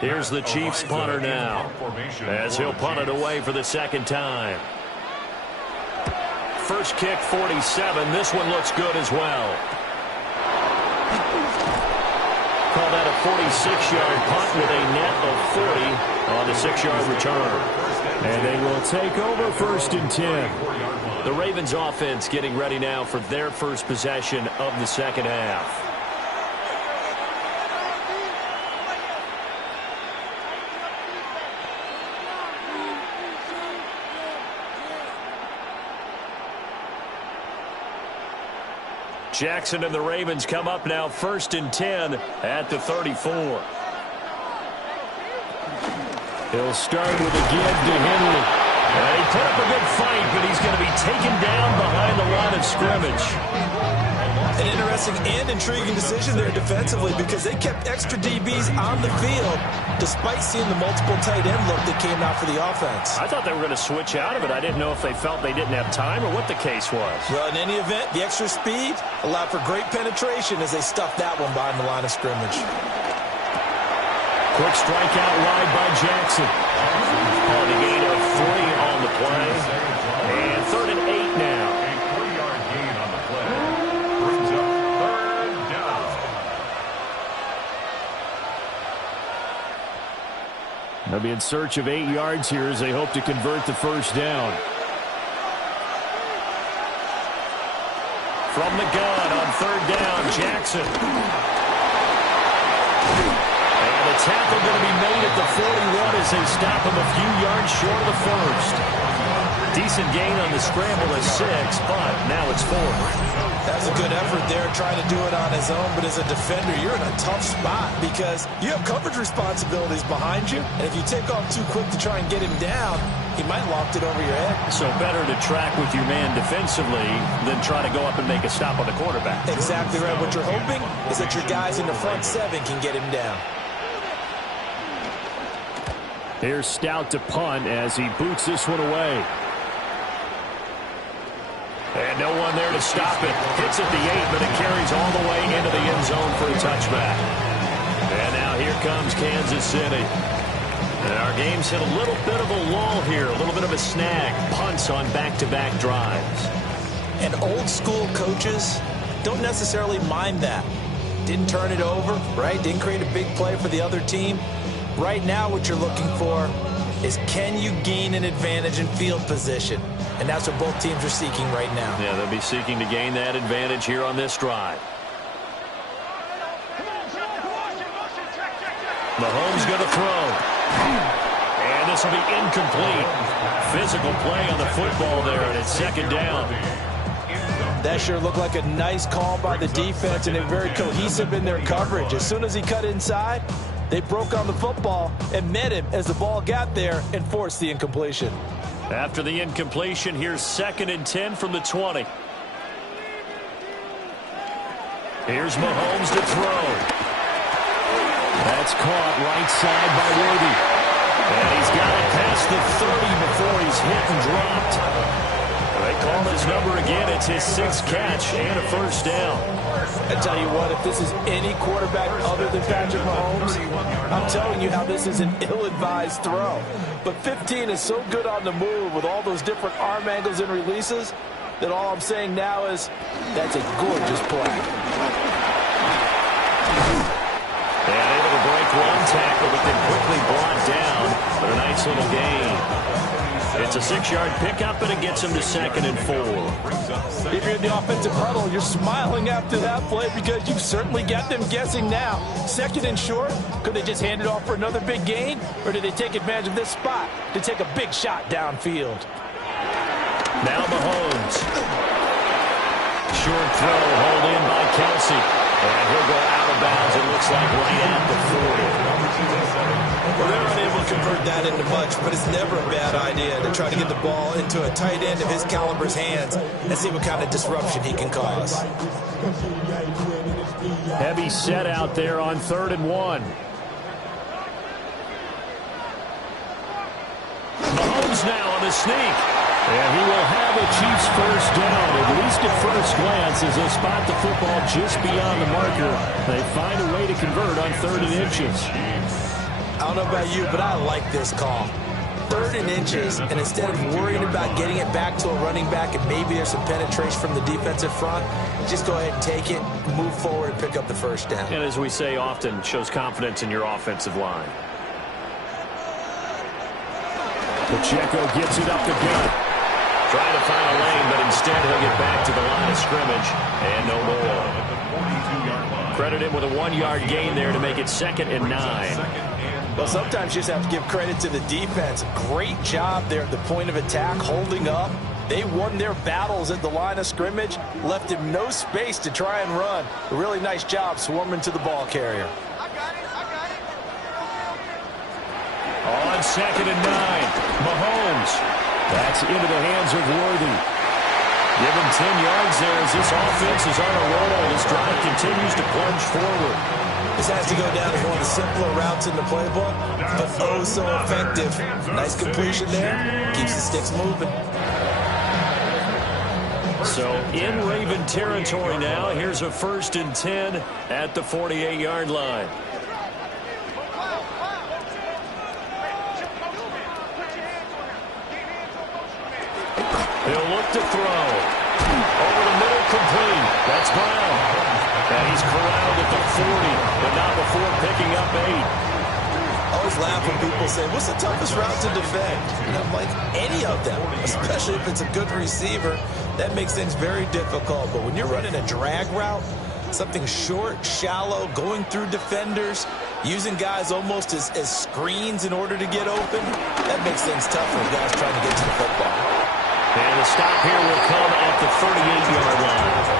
Here's the Chiefs punter now, as he'll punt it away for the second time. First kick, 47. This one looks good as well. Call that a 46-yard punt with a net of 40 on the 6-yard return. And they will take over first and 10. The Ravens offense getting ready now for their first possession of the second half. Jackson and the Ravens come up now first and 10 at the 34. He'll start with a give to Henry. And he put up a good fight, but he's going to be taken down behind the line of scrimmage. An interesting and intriguing decision there defensively, because they kept extra DBs on the field despite seeing the multiple tight end look that came out for the offense. I thought they were going to switch out of it. I didn't know if they felt they didn't have time or what the case was. Well, in any event, the extra speed allowed for great penetration as they stuffed that one behind the line of scrimmage. Quick strike out wide by Jackson. On the gain of 3 on the play. And 3rd and 8 now. They'll be in search of 8 yards here as they hope to convert the first down. From the gun on third down, Jackson. And the tackle going to be made at the 41 as they stop him a few yards short of the first. Decent gain on the scramble at 6, but now it's 4. That's a good effort there, trying to do it on his own, but as a defender, you're in a tough spot because you have coverage responsibilities behind you, and if you take off too quick to try and get him down, he might loft it over your head. So better to track with your man defensively than try to go up and make a stop on the quarterback. Exactly right. What you're hoping is that your guys in the front 7 can get him down. Here's Stout to punt as he boots this one away. And no one there to stop it. Hits at the 8, but it carries all the way into the end zone for a touchback. And now here comes Kansas City. And our game's hit a little bit of a lull here, a little bit of a snag. Punts on back-to-back drives. And old-school coaches don't necessarily mind that. Didn't turn it over, right? Didn't create a big play for the other team. Right now what you're looking for is, can you gain an advantage in field position? And that's what both teams are seeking right now. Yeah, they'll be seeking to gain that advantage here on this drive. Mahomes going to throw. And this will be incomplete. Physical play on the football there, and it's second down. That sure looked like a nice call by the defense, and they're very cohesive in their coverage. As soon as he cut inside, they broke on the football and met him as the ball got there and forced the incompletion. After the incompletion, here's 2nd and 10 from the 20. Here's Mahomes to throw. That's caught right side by Worthy. And he's got it past the 30 before he's hit and dropped. They call his number again. It's his 6th catch and a first down. I tell you what, if this is any quarterback other than Patrick Mahomes, I'm telling you how this is an ill-advised throw. But 15 is so good on the move with all those different arm angles and releases that all I'm saying now is that's a gorgeous play. And able to break one tackle, but then quickly brought down. But a nice little gain. It's a 6-yard pickup, and it gets him to 2nd and 4. If you're in the offensive huddle, you're smiling after that play because you've certainly got them guessing now. 2nd and short, could they just hand it off for another big gain? Or did they take advantage of this spot to take a big shot downfield? Now Mahomes. Short throw, hauled in by Kelsey. And he'll go out of bounds, it looks like, right at the 40. Well, they're unable to convert that into much, but it's never a bad idea to try to get the ball into a tight end of his caliber's hands and see what kind of disruption he can cause. Heavy set out there on 3rd and 1. Mahomes now on the sneak. And he will have a Chiefs first down, at least at first glance, as they spot the football just beyond the marker. They find a way to convert on 3rd and inches. I don't know about you, but I like this call. 3rd and inches, and instead of worrying about getting it back to a running back and maybe there's some penetration from the defensive front, just go ahead and take it, move forward, and pick up the first down. And as we say often, shows confidence in your offensive line. Pacheco gets it up the gut. Trying to find a lane, but instead he'll get back to the line of scrimmage and no more. Credit him with a 1-yard gain there to make it 2nd and 9. Well, sometimes you just have to give credit to the defense. Great job there at the point of attack, holding up. They won their battles at the line of scrimmage, left him no space to try and run. A really nice job swarming to the ball carrier. On 2nd and 9, Mahomes. That's into the hands of Worthy. Given 10 yards there as this offense is on a roll. This drive continues to plunge forward. This has to go down as one of the simpler routes in the playbook, but oh so effective. Nice completion there. Keeps the sticks moving. So in Raven territory now. Here's a 1st and 10 at the 48-yard line. He'll look to throw. Over the middle, complete. That's Brown. And he's corralled at the 40, but not before picking up 8. Oh, always laugh when people say, what's the toughest route to defend? And I'm like, any of them, especially if it's a good receiver. That makes things very difficult. But when you're running a drag route, something short, shallow, going through defenders, using guys almost as screens in order to get open, that makes things tough for guys trying to get to the football. And the stop here will come at the 38-yard line.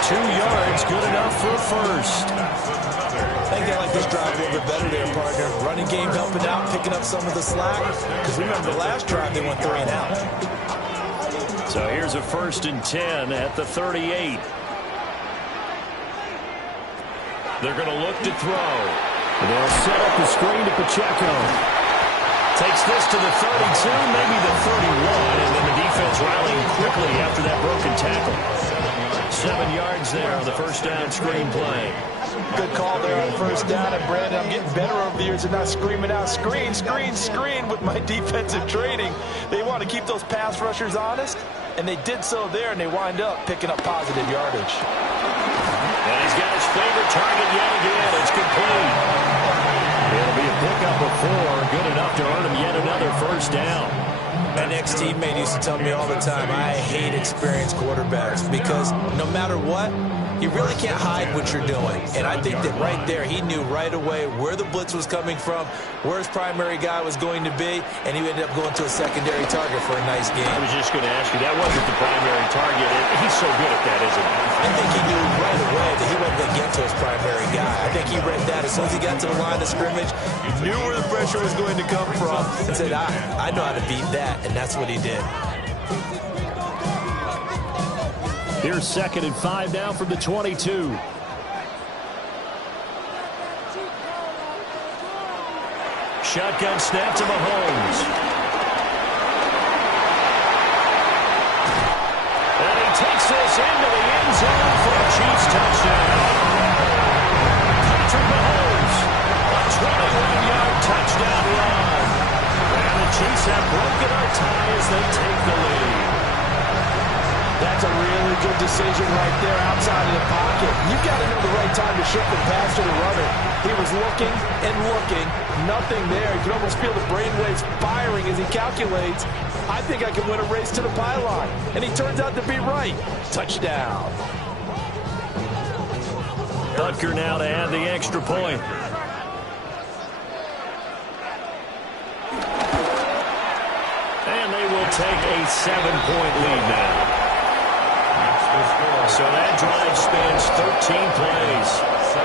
2 yards, good enough for a first. I think they like this drive a little bit better there, partner. Running game helping out, picking up some of the slack. Because remember, the last drive they went 3 and out. So here's a 1st and 10 at the 38. They're going to look to throw. They'll set up the screen to Pacheco. Takes this to the 32, maybe the 31, and then the defense rallying quickly after that broken tackle. 7 yards there on the first down screen play. Good call there on first down. And Brandon, I'm getting better over the years and not screaming out, screen, screen, screen with my defensive training. They want to keep those pass rushers honest, and they did so there, and they wind up picking up positive yardage. And he's got his favorite target yet again. It's complete. It'll be a pickup of 4, good enough to earn him yet another first down. My next teammate used to tell me all the time, I hate experienced quarterbacks because no matter what, you really can't hide what you're doing. And I think that right there, he knew right away where the blitz was coming from, where his primary guy was going to be, and he ended up going to a secondary target for a nice game. I was just going to ask you, that wasn't the primary target. He's so good at that, isn't he? I think he knew right away that he wasn't going to get to his primary guy. I think he read that as soon as he got to the line of scrimmage, he knew where the pressure was going to come from, and said, I know how to beat that, and that's what he did. Here's 2nd and 5 now from the 22. Shotgun snap to Mahomes. And he takes this into the end zone for a Chiefs touchdown. Patrick Mahomes, a 21-yard touchdown run. And the Chiefs have broken our tie as they take the lead. That's a really good decision right there outside of the pocket. You've got to know the right time to shift the pass to the runner. He was looking and looking, nothing there. You can almost feel the brainwaves firing as he calculates, I think I can win a race to the pylon. And he turns out to be right. Touchdown. Butker now to add the extra point. And they will take a 7-point lead now. So that drive spans 13 plays.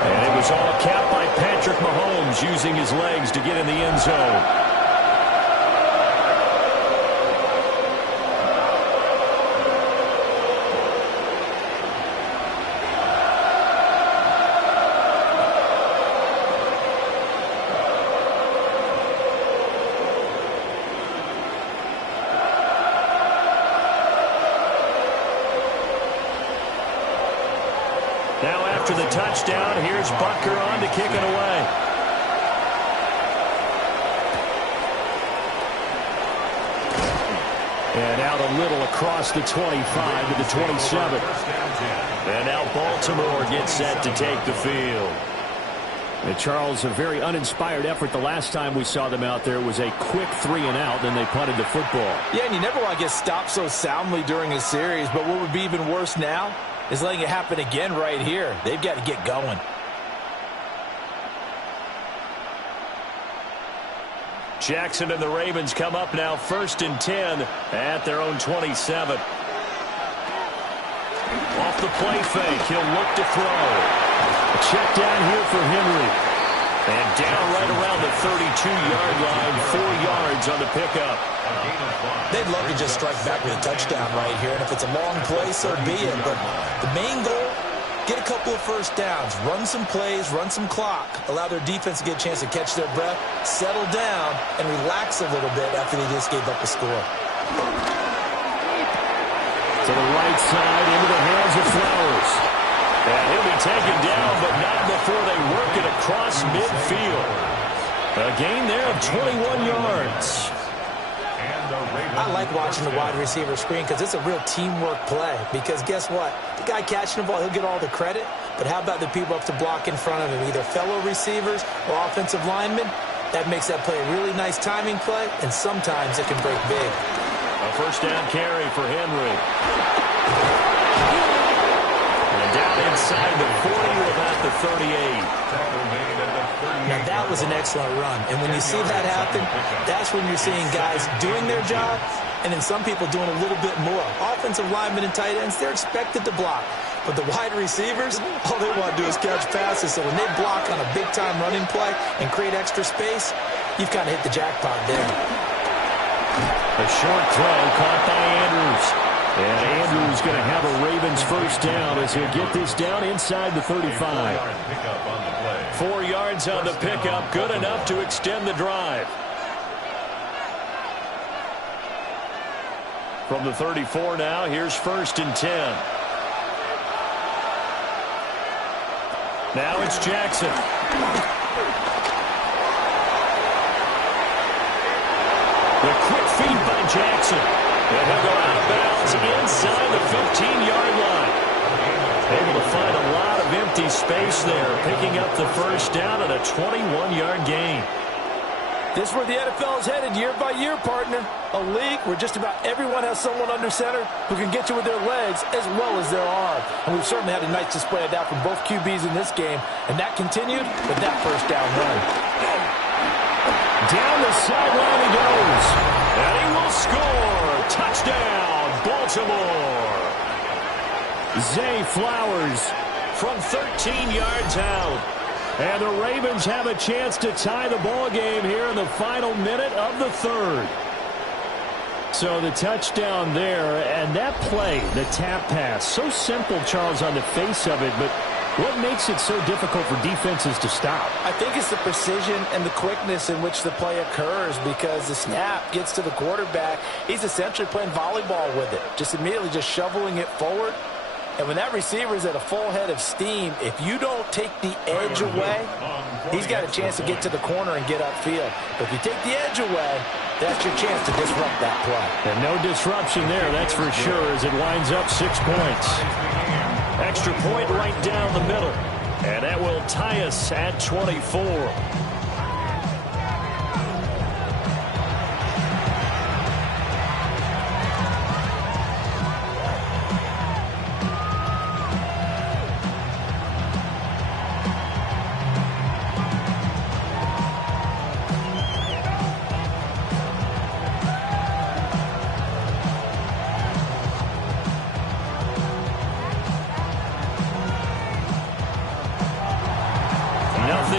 And it was all capped by Patrick Mahomes using his legs to get in the end zone. Now after the touchdown, here's Butker on to kick it away. And out a little across the 25 to the 27. And now Baltimore gets set to take the field. And Charles, a very uninspired effort. The last time we saw them out there was a quick 3 and out, then they punted the football. Yeah, and you never want to get stopped so soundly during a series, but what would be even worse now is letting it happen again right here. They've got to get going. Jackson and the Ravens come up now 1st and 10 at their own 27. Off the play fake, he'll look to throw. A check down here for Henry. And down right around the 32-yard line, 4 yards on the pickup. They'd love to just strike back with a touchdown right here, and if it's a long play, so be it. But the main goal, get a couple of first downs, run some plays, run some clock, allow their defense to get a chance to catch their breath, settle down, and relax a little bit after they just gave up a score. To the right side, into the hands of Flowers. And he'll be taken down, but not before they work it across midfield. A gain there of 21 yards. I like watching the wide receiver screen because it's a real teamwork play. Because guess what? The guy catching the ball, he'll get all the credit. But how about the people up to block in front of him, either fellow receivers or offensive linemen? That makes that play a really nice timing play, and sometimes it can break big. A first down carry for Henry. And down inside the 40 to about the 38. Now, that was an excellent run. And when you see that happen, that's when you're seeing guys doing their job and then some people doing a little bit more. Offensive linemen and tight ends, they're expected to block. But the wide receivers, all they want to do is catch passes. So when they block on a big-time running play and create extra space, you've kind of hit the jackpot there. A short throw caught by Andrews. And Andrews going to have a Ravens first down as he'll get this down inside the 35. 4 yards on the pickup, good enough to extend the drive. From the 34 now, here's 1st and 10. Now it's Jackson. The quick feed by Jackson. And he'll go out of bounds inside the 15-yard line. Able to find a lot of empty space there, picking up the first down and a 21-yard gain. This is where the NFL is headed year by year, partner. A league where just about everyone has someone under center who can get you with their legs as well as their arm. And we've certainly had a nice display of that from both QBs in this game. And that continued with that first down run. Down the sideline he goes. And he will score. Touchdown, Baltimore. Zay Flowers from 13 yards out. And the Ravens have a chance to tie the ball game here in the final minute of the third. So the touchdown there, and that play, the tap pass, so simple, Charles, on the face of it, but what makes it so difficult for defenses to stop? I think it's the precision and the quickness in which the play occurs, because the snap gets to the quarterback. He's essentially playing volleyball with it, just immediately just shoveling it forward. And when that receiver is at a full head of steam, if you don't take the edge away, he's got a chance to get to the corner and get upfield. But if you take the edge away, that's your chance to disrupt that play. And no disruption there, that's for sure, as it winds up 6 points. Extra point right down the middle. And that will tie us at 24.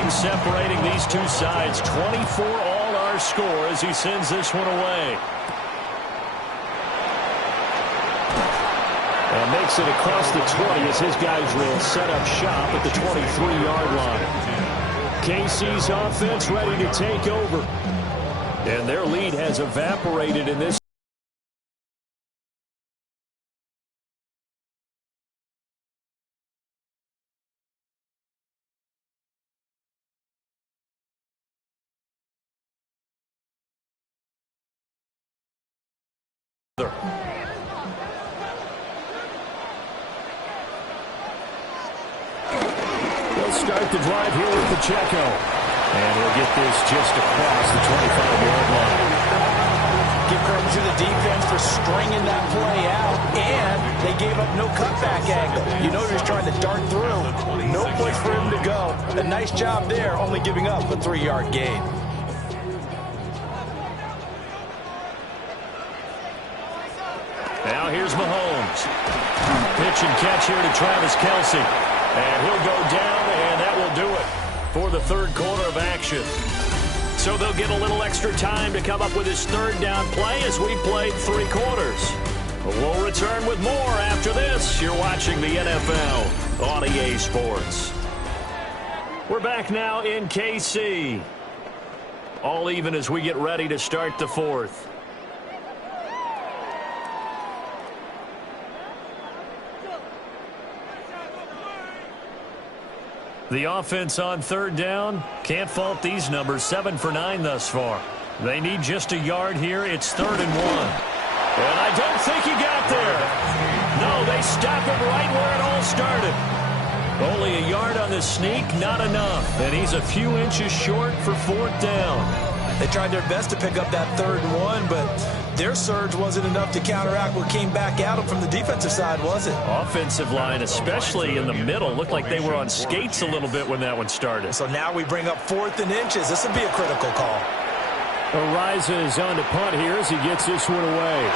Separating these two sides. 24 all our score as he sends this one away. And makes it across the 20 as his guys will set up shop at the 23-yard line. KC's offense ready to take over. And their lead has evaporated in this. Start the drive here with Pacheco. And he'll get this just across the 25-yard line. Give credit to the defense for stringing that play out, and they gave up no cutback angle. You know, he was trying to dart through. No place for him to go. A nice job there, only giving up a 3-yard gain. Now here's Mahomes. Pitch and catch here to Travis Kelce. And he'll go down, and that will do it for the third quarter of action. So they'll get a little extra time to come up with his third down play as we played 3 quarters. We'll return with more after this. You're watching the NFL on EA Sports. We're back now in KC. All even as we get ready to start the fourth. The offense on third down, can't fault these numbers, 7 for 9 thus far. They need just a yard here. It's 3rd and 1. And I don't think he got there. No, they stop him right where it all started. Only a yard on the sneak, not enough. And he's a few inches short for 4th down. They tried their best to pick up that 3rd and 1, but their surge wasn't enough to counteract what came back at them from the defensive side, was it? Offensive line, especially in the middle, looked like they were on skates a little bit when that one started. So now we bring up 4th and inches. This would be a critical call. Ariza is on to punt here as he gets this one away.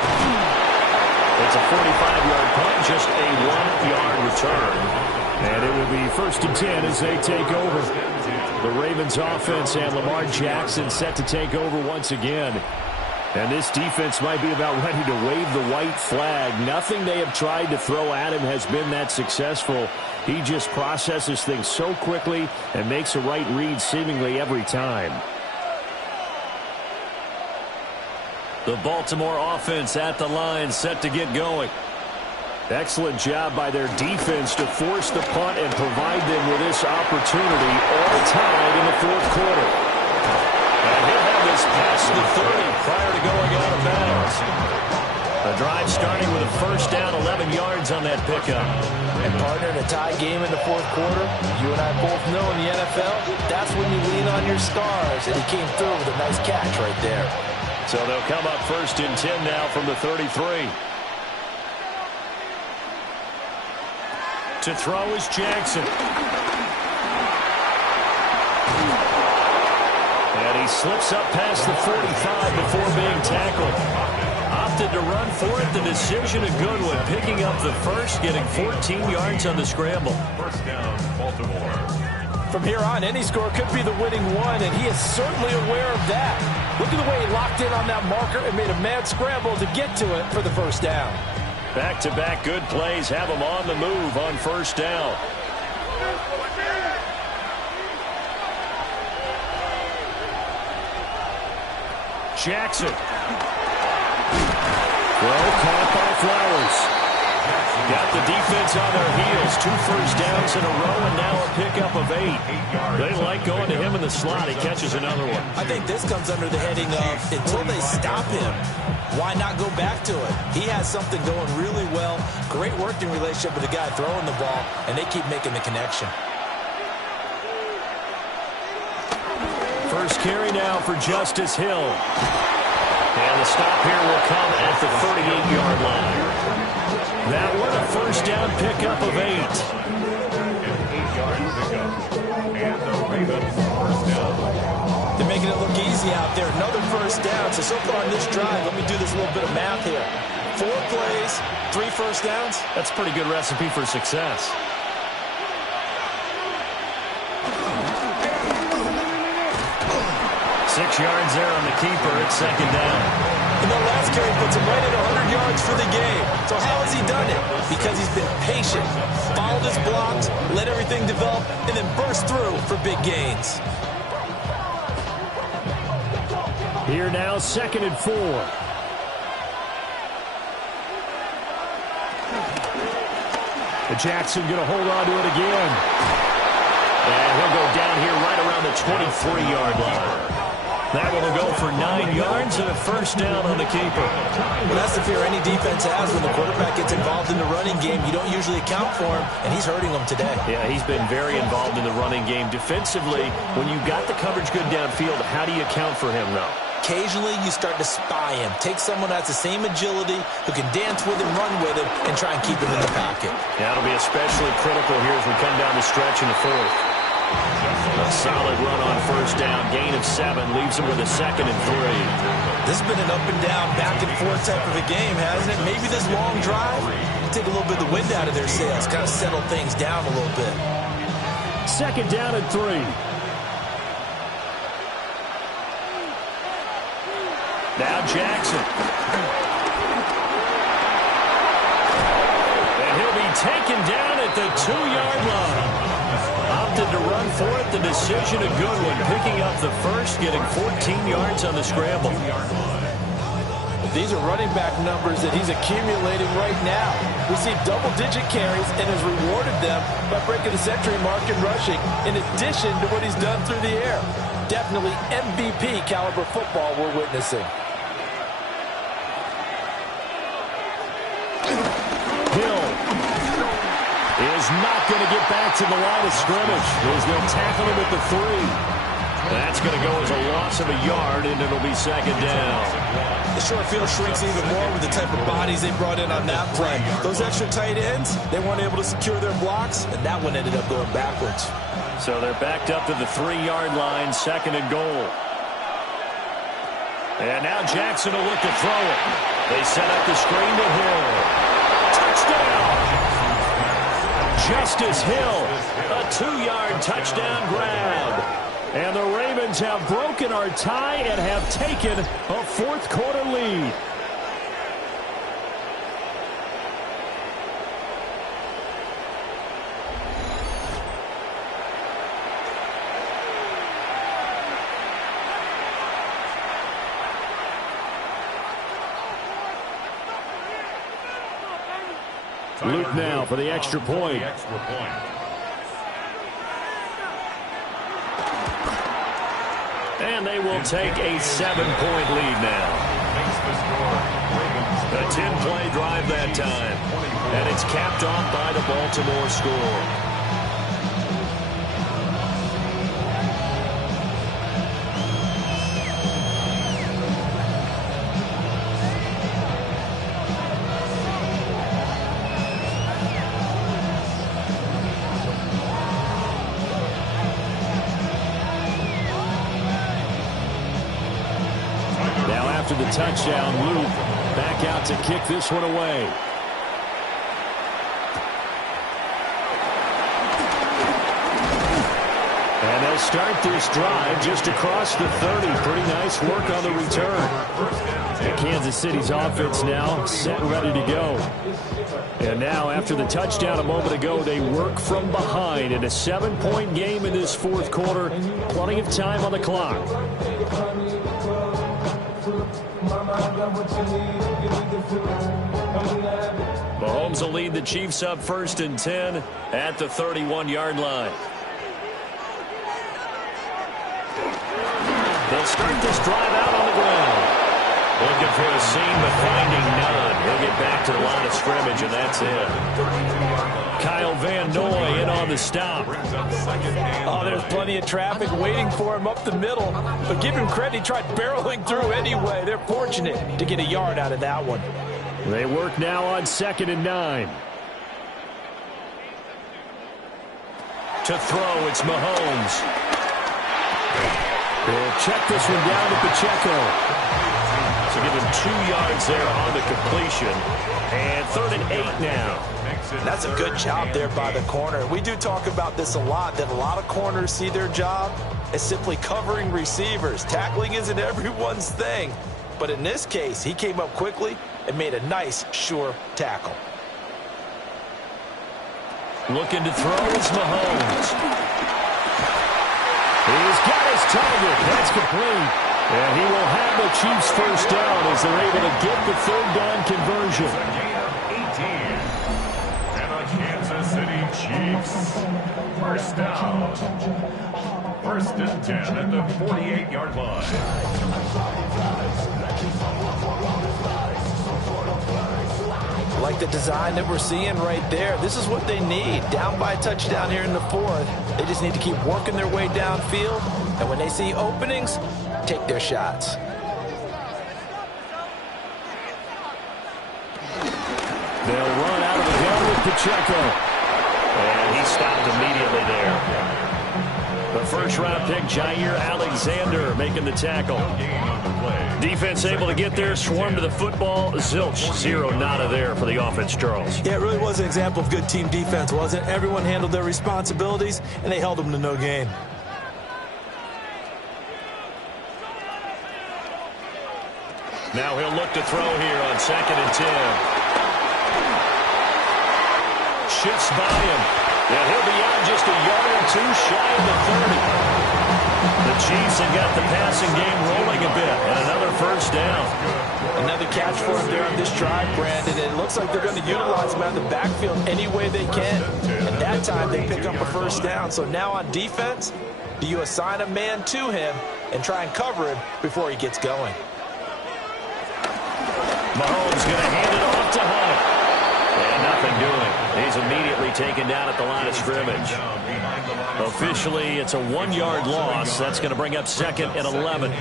It's a 45-yard punt, just a 1-yard return. And it will be 1st and 10 as they take over. The Ravens offense and Lamar Jackson set to take over once again. And this defense might be about ready to wave the white flag. Nothing they have tried to throw at him has been that successful. He just processes things so quickly and makes a right read seemingly every time. The Baltimore offense at the line, set to get going. Excellent job by their defense to force the punt and provide them with this opportunity, all tied in the 4th quarter. And he'll have this past the 30 prior to going out of bounds. The drive starting with a 1st down, 11 yards on that pickup. And partner, in a tie game in the 4th quarter, you and I both know in the NFL, that's when you lean on your stars, and he came through with a nice catch right there. So they'll come up 1st and 10 now from the 33. To throw is Jackson. And he slips up past the 45 before being tackled. Opted to run for it. The decision a good one. Picking up the 1st, getting 14 yards on the scramble. 1st down, Baltimore. From here on, any score could be the winning one, and he is certainly aware of that. Look at the way he locked in on that marker and made a mad scramble to get to it for the 1st down. Back-to-back good plays have him on the move on 1st down. Jackson. Well, caught by Flowers. Got the defense on their heels. 2 first downs in a row and now a pickup of 8. They like going to him in the slot. He catches another one. I think this comes under the heading of until they stop him, why not go back to it? He has something going really well. Great working relationship with the guy throwing the ball, and they keep making the connection. First carry now for Justice Hill. And the stop here will come at the 38-yard line. That one a 1st down pickup of 8. An 8-yard pickup. And the Ravens 1st down. They're making it look easy out there. Another 1st down. So far on this drive, let me do this little bit of math here. 4 plays, 3 first downs. That's a pretty good recipe for success. 6 yards there on the keeper at 2nd down. And that last carry puts him right at 100 yards for the game. So how has he done it? Because he's been patient, followed his blocks, let everything develop, and then burst through for big gains. Here now, 2nd and 4. Jackson going to hold on to it again. And he'll go down here right around the 23-yard line. That one will go for 9 yards and a 1st down on the keeper. Well, that's the fear any defense has when the quarterback gets involved in the running game. You don't usually account for him, and he's hurting them today. Yeah, he's been very involved in the running game. Defensively, when you got the coverage good downfield, how do you account for him, though? Occasionally, you start to spy him. Take someone who has the same agility, who can dance with him, run with him, and try and keep him in the pocket. That'll be especially critical here as we come down the stretch in the 4th. A solid run on 1st down. Gain of 7 leaves him with a 2nd and 3. This has been an up and down, back and forth type of a game, hasn't it? Maybe this long drive will take a little bit of the wind out of their sails, kind of settle things down a little bit. 2nd down and 3. Now Jackson. And he'll be taken down at the 2-yard line. Opted to run for it. The decision a good one. Picking up the 1st, getting 14 yards on the scramble. These are running back numbers that he's accumulating right now. We see double-digit carries and has rewarded them by breaking the century mark in rushing, in addition to what he's done through the air. Definitely MVP caliber football we're witnessing. Hill is not going to get back to the line of scrimmage as they'll tackle him at the 3. That's going to go as a loss of a yard, and it'll be second down. The short field shrinks even more with the type of bodies they brought in on that play. Those extra tight ends, they weren't able to secure their blocks, and that one ended up going backwards. So they're backed up to the 3-yard line, second and goal. And now Jackson will look to throw it. They set up the screen to Hill. Touchdown! Justice Hill, a 2-yard touchdown grab. And the Ravens have broken our tie and have taken a fourth-quarter lead. Luke now for the extra point. And they will take a 7-point lead now. A 10-play drive that time. And it's capped off by the Baltimore score. The touchdown, Luke back out to kick this one away. And they'll start this drive just across the 30. Pretty nice work on the return. And Kansas City's offense now set and ready to go. And now after the touchdown a moment ago, they work from behind in a 7-point game in this fourth quarter. Plenty of time on the clock. Mahomes will lead the Chiefs up 1st and 10 at the 31-yard line. They'll start this drive out on the ground. Looking for a seam, but finding none. He'll get back to the line of scrimmage, and that's it. Kyle Van Noy in on the stop. Oh, there's plenty of traffic waiting for him up the middle. But give him credit, he tried barreling through anyway. They're fortunate to get a yard out of that one. They work now on 2nd and 9. To throw, it's Mahomes. They'll check this one down to Pacheco. So give him 2 yards there on the completion. And 3rd and 8 now. That's a good job there by the corner. We do talk about this a lot, that a lot of corners see their job as simply covering receivers. Tackling isn't everyone's thing. But in this case, he came up quickly and made a nice, sure tackle. Looking to throw is Mahomes. He's got his target. That's complete. And he will have the Chiefs first down as they're able to get the 3rd down conversion. 18. And the Kansas City Chiefs. First down. 1st and 10 at the 48-yard line. Like the design that we're seeing right there. This is what they need. Down by a touchdown here in the 4th. They just need to keep working their way downfield. And when they see openings, take their shots. They'll run out of the gun with Pacheco. And he stopped immediately there. The 1st-round pick, Jair Alexander, making the tackle. Defense able to get there, swarm to the football. Zilch, 0 nada there for the offense, Charles. Yeah, it really was an example of good team defense, wasn't it? Everyone handled their responsibilities, and they held them to no gain. Now he'll look to throw here on 2nd and 10. Shifts by him. And he'll be out just a yard or 2 shy of the 30. The Chiefs have got the passing game rolling a bit. And another 1st down. Another catch for him there on this drive, Brandon. It looks like they're going to utilize him out of the backfield any way they can. And that time they pick up a 1st down. So now on defense, do you assign a man to him and try and cover him before he gets going? Mahomes going to hand it off to Hunt. And nothing doing. He's immediately taken down at the line of scrimmage. Officially, it's a 1-yard loss. That's going to bring up 2nd and 11.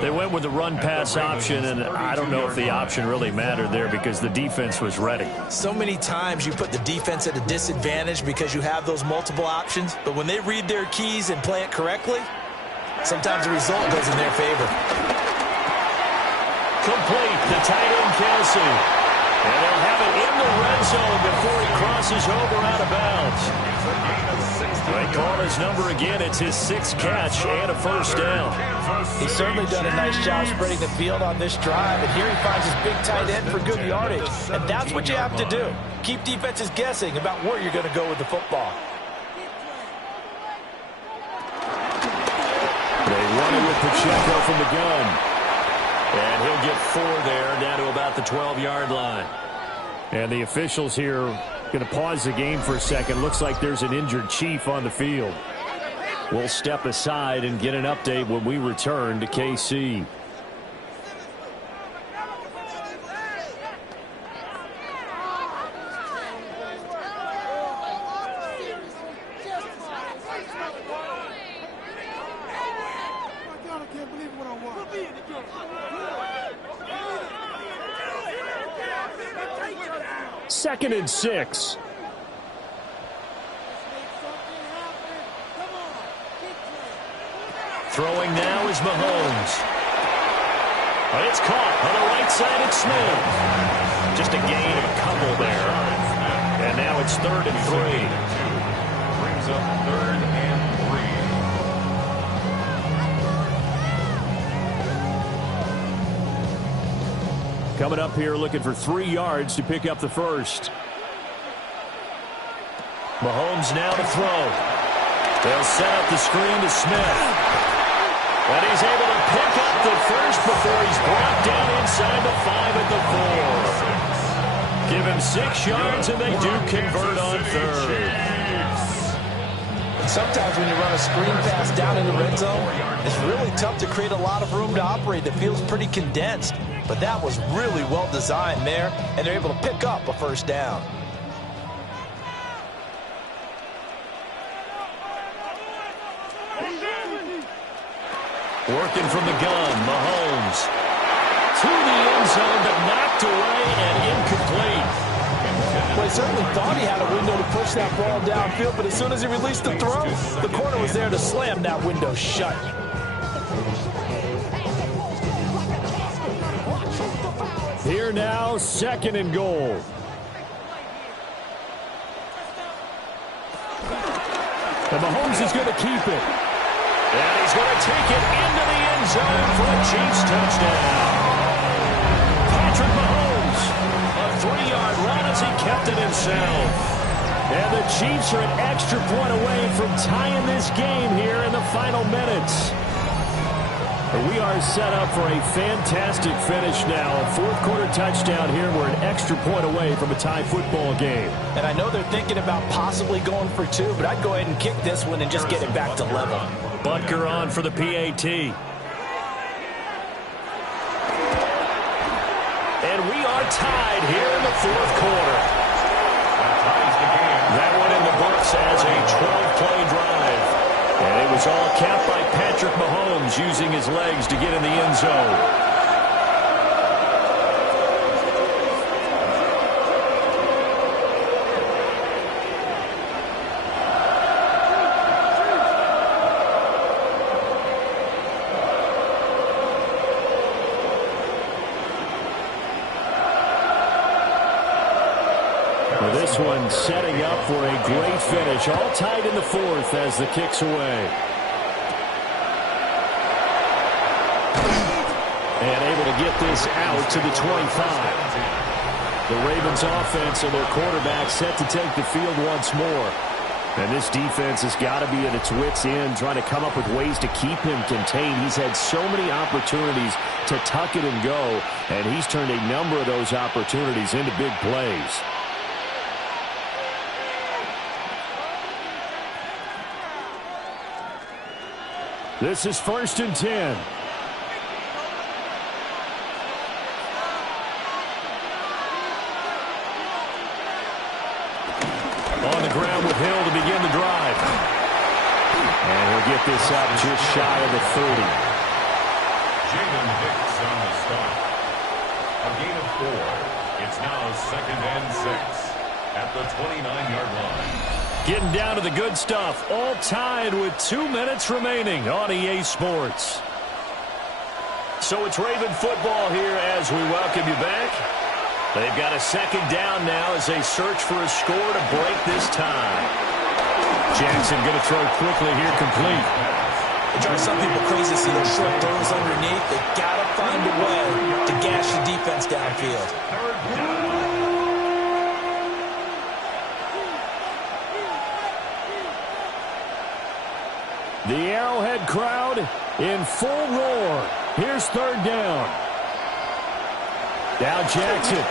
They went with the run-pass option, and I don't know if the option really mattered there because the defense was ready. So many times you put the defense at a disadvantage because you have those multiple options, but when they read their keys and play it correctly, sometimes the result goes in their favor. Complete, the tight end Kelsey. And they'll have it in the red zone before he crosses over out of bounds. They call his number again. It's his 6th catch and a first down. He's certainly done a nice job spreading the field on this drive, and here he finds his big tight end for good yardage. And that's what you have to do. Keep defenses guessing about where you're going to go with the football. They run it with Pacheco from the gun. And he'll get 4 there, down to about the 12-yard line. And the officials here going to pause the game for a second. Looks like there's an injured Chief on the field. We'll step aside and get an update when we return to KC. Second and 6. Throwing now is Mahomes. But it's caught on the right side. It's Smith. Just a gain of a couple there. And now it's 3rd and 3. Brings up 3rd and 3. Coming up here looking for 3 yards to pick up the first. Mahomes now to throw. They'll set up the screen to Smith. And he's able to pick up the first before he's brought down inside the 5 at the 4. Give him 6 yards, and they do convert on 3rd. Sometimes when you run a screen pass down in the red zone, it's really tough to create a lot of room to operate. The field's pretty condensed. But that was really well designed there, and they're able to pick up a first down. Working from the gun, Mahomes. To the end zone, but knocked away and incomplete. Well, he certainly thought he had a window to push that ball downfield, but as soon as he released the throw, the corner was there to slam that window shut. Here now, 2nd and goal. And Mahomes is going to keep it. And he's going to take it into the end zone for a Chiefs touchdown. Patrick Mahomes, a 3-yard run as he kept it himself. And the Chiefs are an extra point away from tying this game here in the final minutes. We are set up for a fantastic finish now. A 4th quarter touchdown here. We're an extra point away from a tie football game. And I know they're thinking about possibly going for 2, but I'd go ahead and kick this one and just get it back to level. Butker on for the PAT. And we are tied here in the 4th quarter. That one in the books as a 12-play drive. And it was all capped by Patrick Mahomes using his legs to get in the end zone. This one setting up for a great finish. All tied in the 4th as the kick's away. And able to get this out to the 25. The Ravens offense and their quarterback set to take the field once more. And this defense has got to be at its wits' end, trying to come up with ways to keep him contained. He's had so many opportunities to tuck it and go, and he's turned a number of those opportunities into big plays. This is 1st and 10. on the ground with Hill to begin the drive. And he'll get this up just shy of the 30. Jaden Hicks on the start. A gain of 4. It's now 2nd and 6 at the 29-yard line. Getting down to the good stuff. All tied with 2 minutes remaining on EA Sports. So it's Raven football here as we welcome you back. They've got a 2nd down now as they search for a score to break this tie. Jackson going to throw quickly here, complete. It drives some people crazy to see those short throws underneath. They got to find a way to gash the defense downfield. The Arrowhead crowd in full roar. Here's 3rd down. Now Jackson.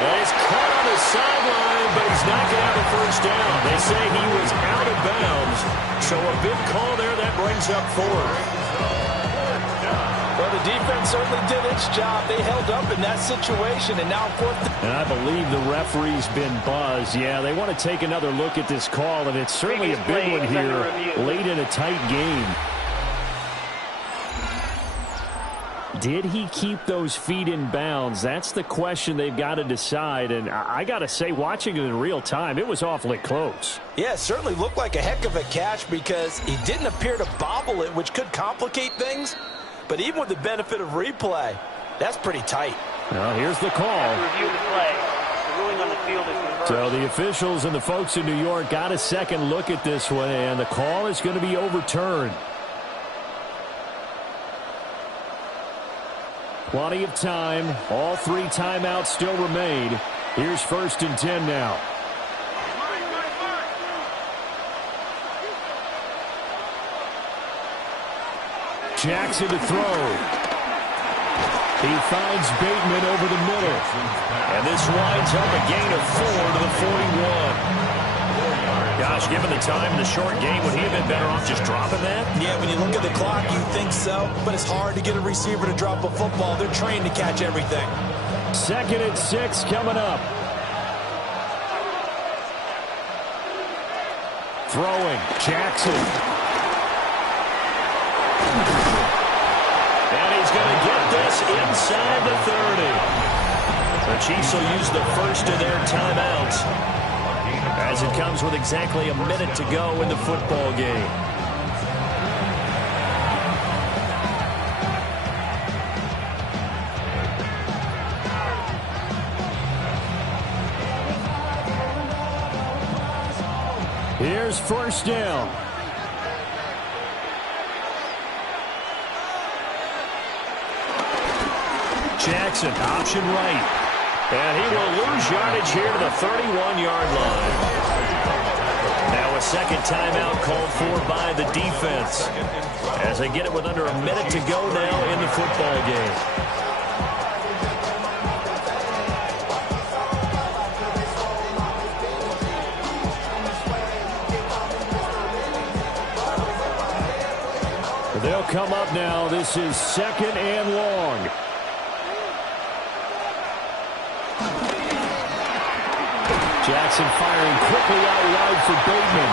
Well, he's caught on the sideline, but he's not going to have a 1st down. They say he was out of bounds, so a big call there that brings up 4th. Well, the defense certainly did its job. They held up in that situation, and now 4th. And I believe the referee's been buzzed. Yeah, they want to take another look at this call, and it's certainly a big one here late in a tight game. Did he keep those feet in bounds? That's the question they've got to decide. And I got to say, watching it in real time, it was awfully close. Yeah, it certainly looked like a heck of a catch because he didn't appear to bobble it, which could complicate things. But even with the benefit of replay, that's pretty tight. Now, here's the call. Review the play. The ruling on the field is reversed. So the officials and the folks in New York got a second look at this one, and the call is going to be overturned. Plenty of time. All 3 timeouts still remain. Here's 1st and 10 now. Jackson to throw. He finds Bateman over the middle. And this winds up a gain of 4 to the 41. Gosh, given the time in the short game, would he have been better off just dropping that? Yeah, when you look at the clock, you think so. But it's hard to get a receiver to drop a football. They're trained to catch everything. 2nd and 6 coming up. Throwing. Jackson. And he's going to get this inside the 30. The Chiefs will use the first of their timeouts as it comes with exactly a minute to go in the football game. Here's 1st down. Jackson, option right. And he will lose yardage here to the 31-yard line. Now a 2nd timeout called for by the defense as they get it with under a minute to go now in the football game. They'll come up now. This is 2nd and long. Jackson firing quickly out wide for Bateman.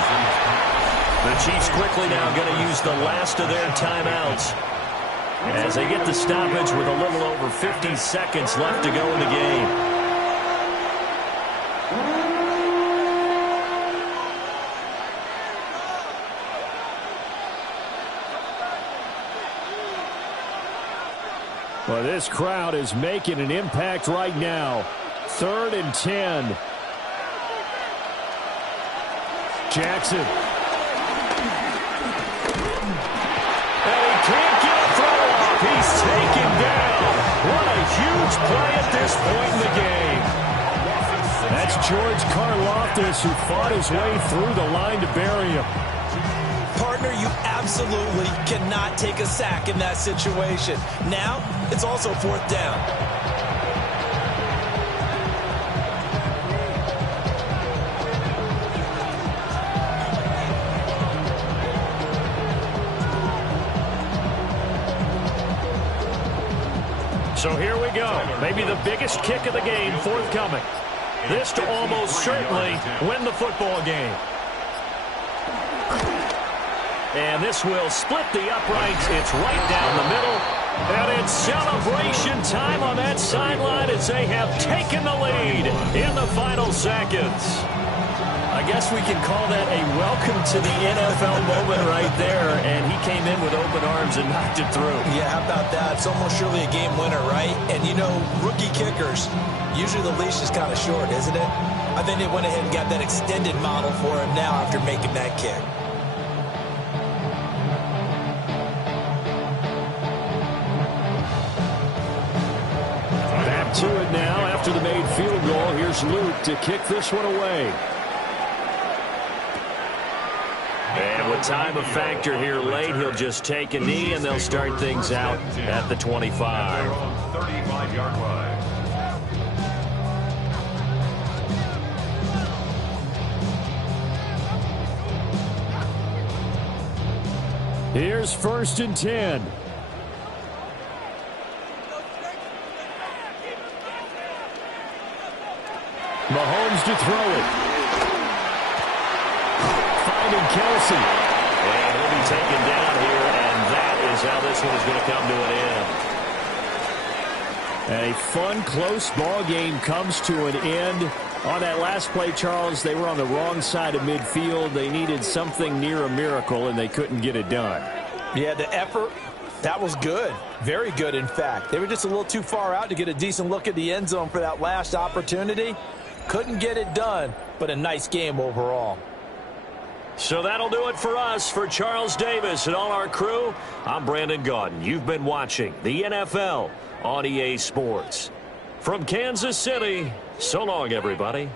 The Chiefs quickly now going to use the last of their timeouts as they get the stoppage with a little over 50 seconds left to go in the game. Well, this crowd is making an impact right now. 3rd and 10. Jackson. And he can't get a throw off. He's taken down. What a huge play at this point in the game. That's George Karlaftis, who fought his way through the line to bury him. Partner, you absolutely cannot take a sack in that situation. Now, it's also 4th down. So here we go. Maybe the biggest kick of the game forthcoming. This to almost certainly win the football game. And this will split the uprights. It's right down the middle. And it's celebration time on that sideline as they have taken the lead in the final seconds. I guess we can call that a welcome to the NFL moment right there. And he came in with open arms and knocked it through. Yeah, how about that? It's almost surely a game winner, right? And, you know, rookie kickers, usually the leash is kind of short, isn't it? I think they went ahead and got that extended model for him now after making that kick. Back to it now after the made field goal. Here's Luke to kick this one away. And with time a factor here late, he'll just take a knee, and they'll start things out at the 25. 35-yard line. Here's 1st and 10. Mahomes to throw it. Finding Kelsey. And he'll be taken down here, and that is how this one is going to come to an end. A fun, close ball game comes to an end. On that last play, Charles, they were on the wrong side of midfield. They needed something near a miracle, and they couldn't get it done. Yeah, the effort, that was good. Very good, in fact. They were just a little too far out to get a decent look at the end zone for that last opportunity. Couldn't get it done, but a nice game overall. So that'll do it for us. For Charles Davis and all our crew, I'm Brandon Gaudin. You've been watching the NFL on EA Sports. From Kansas City, so long, everybody.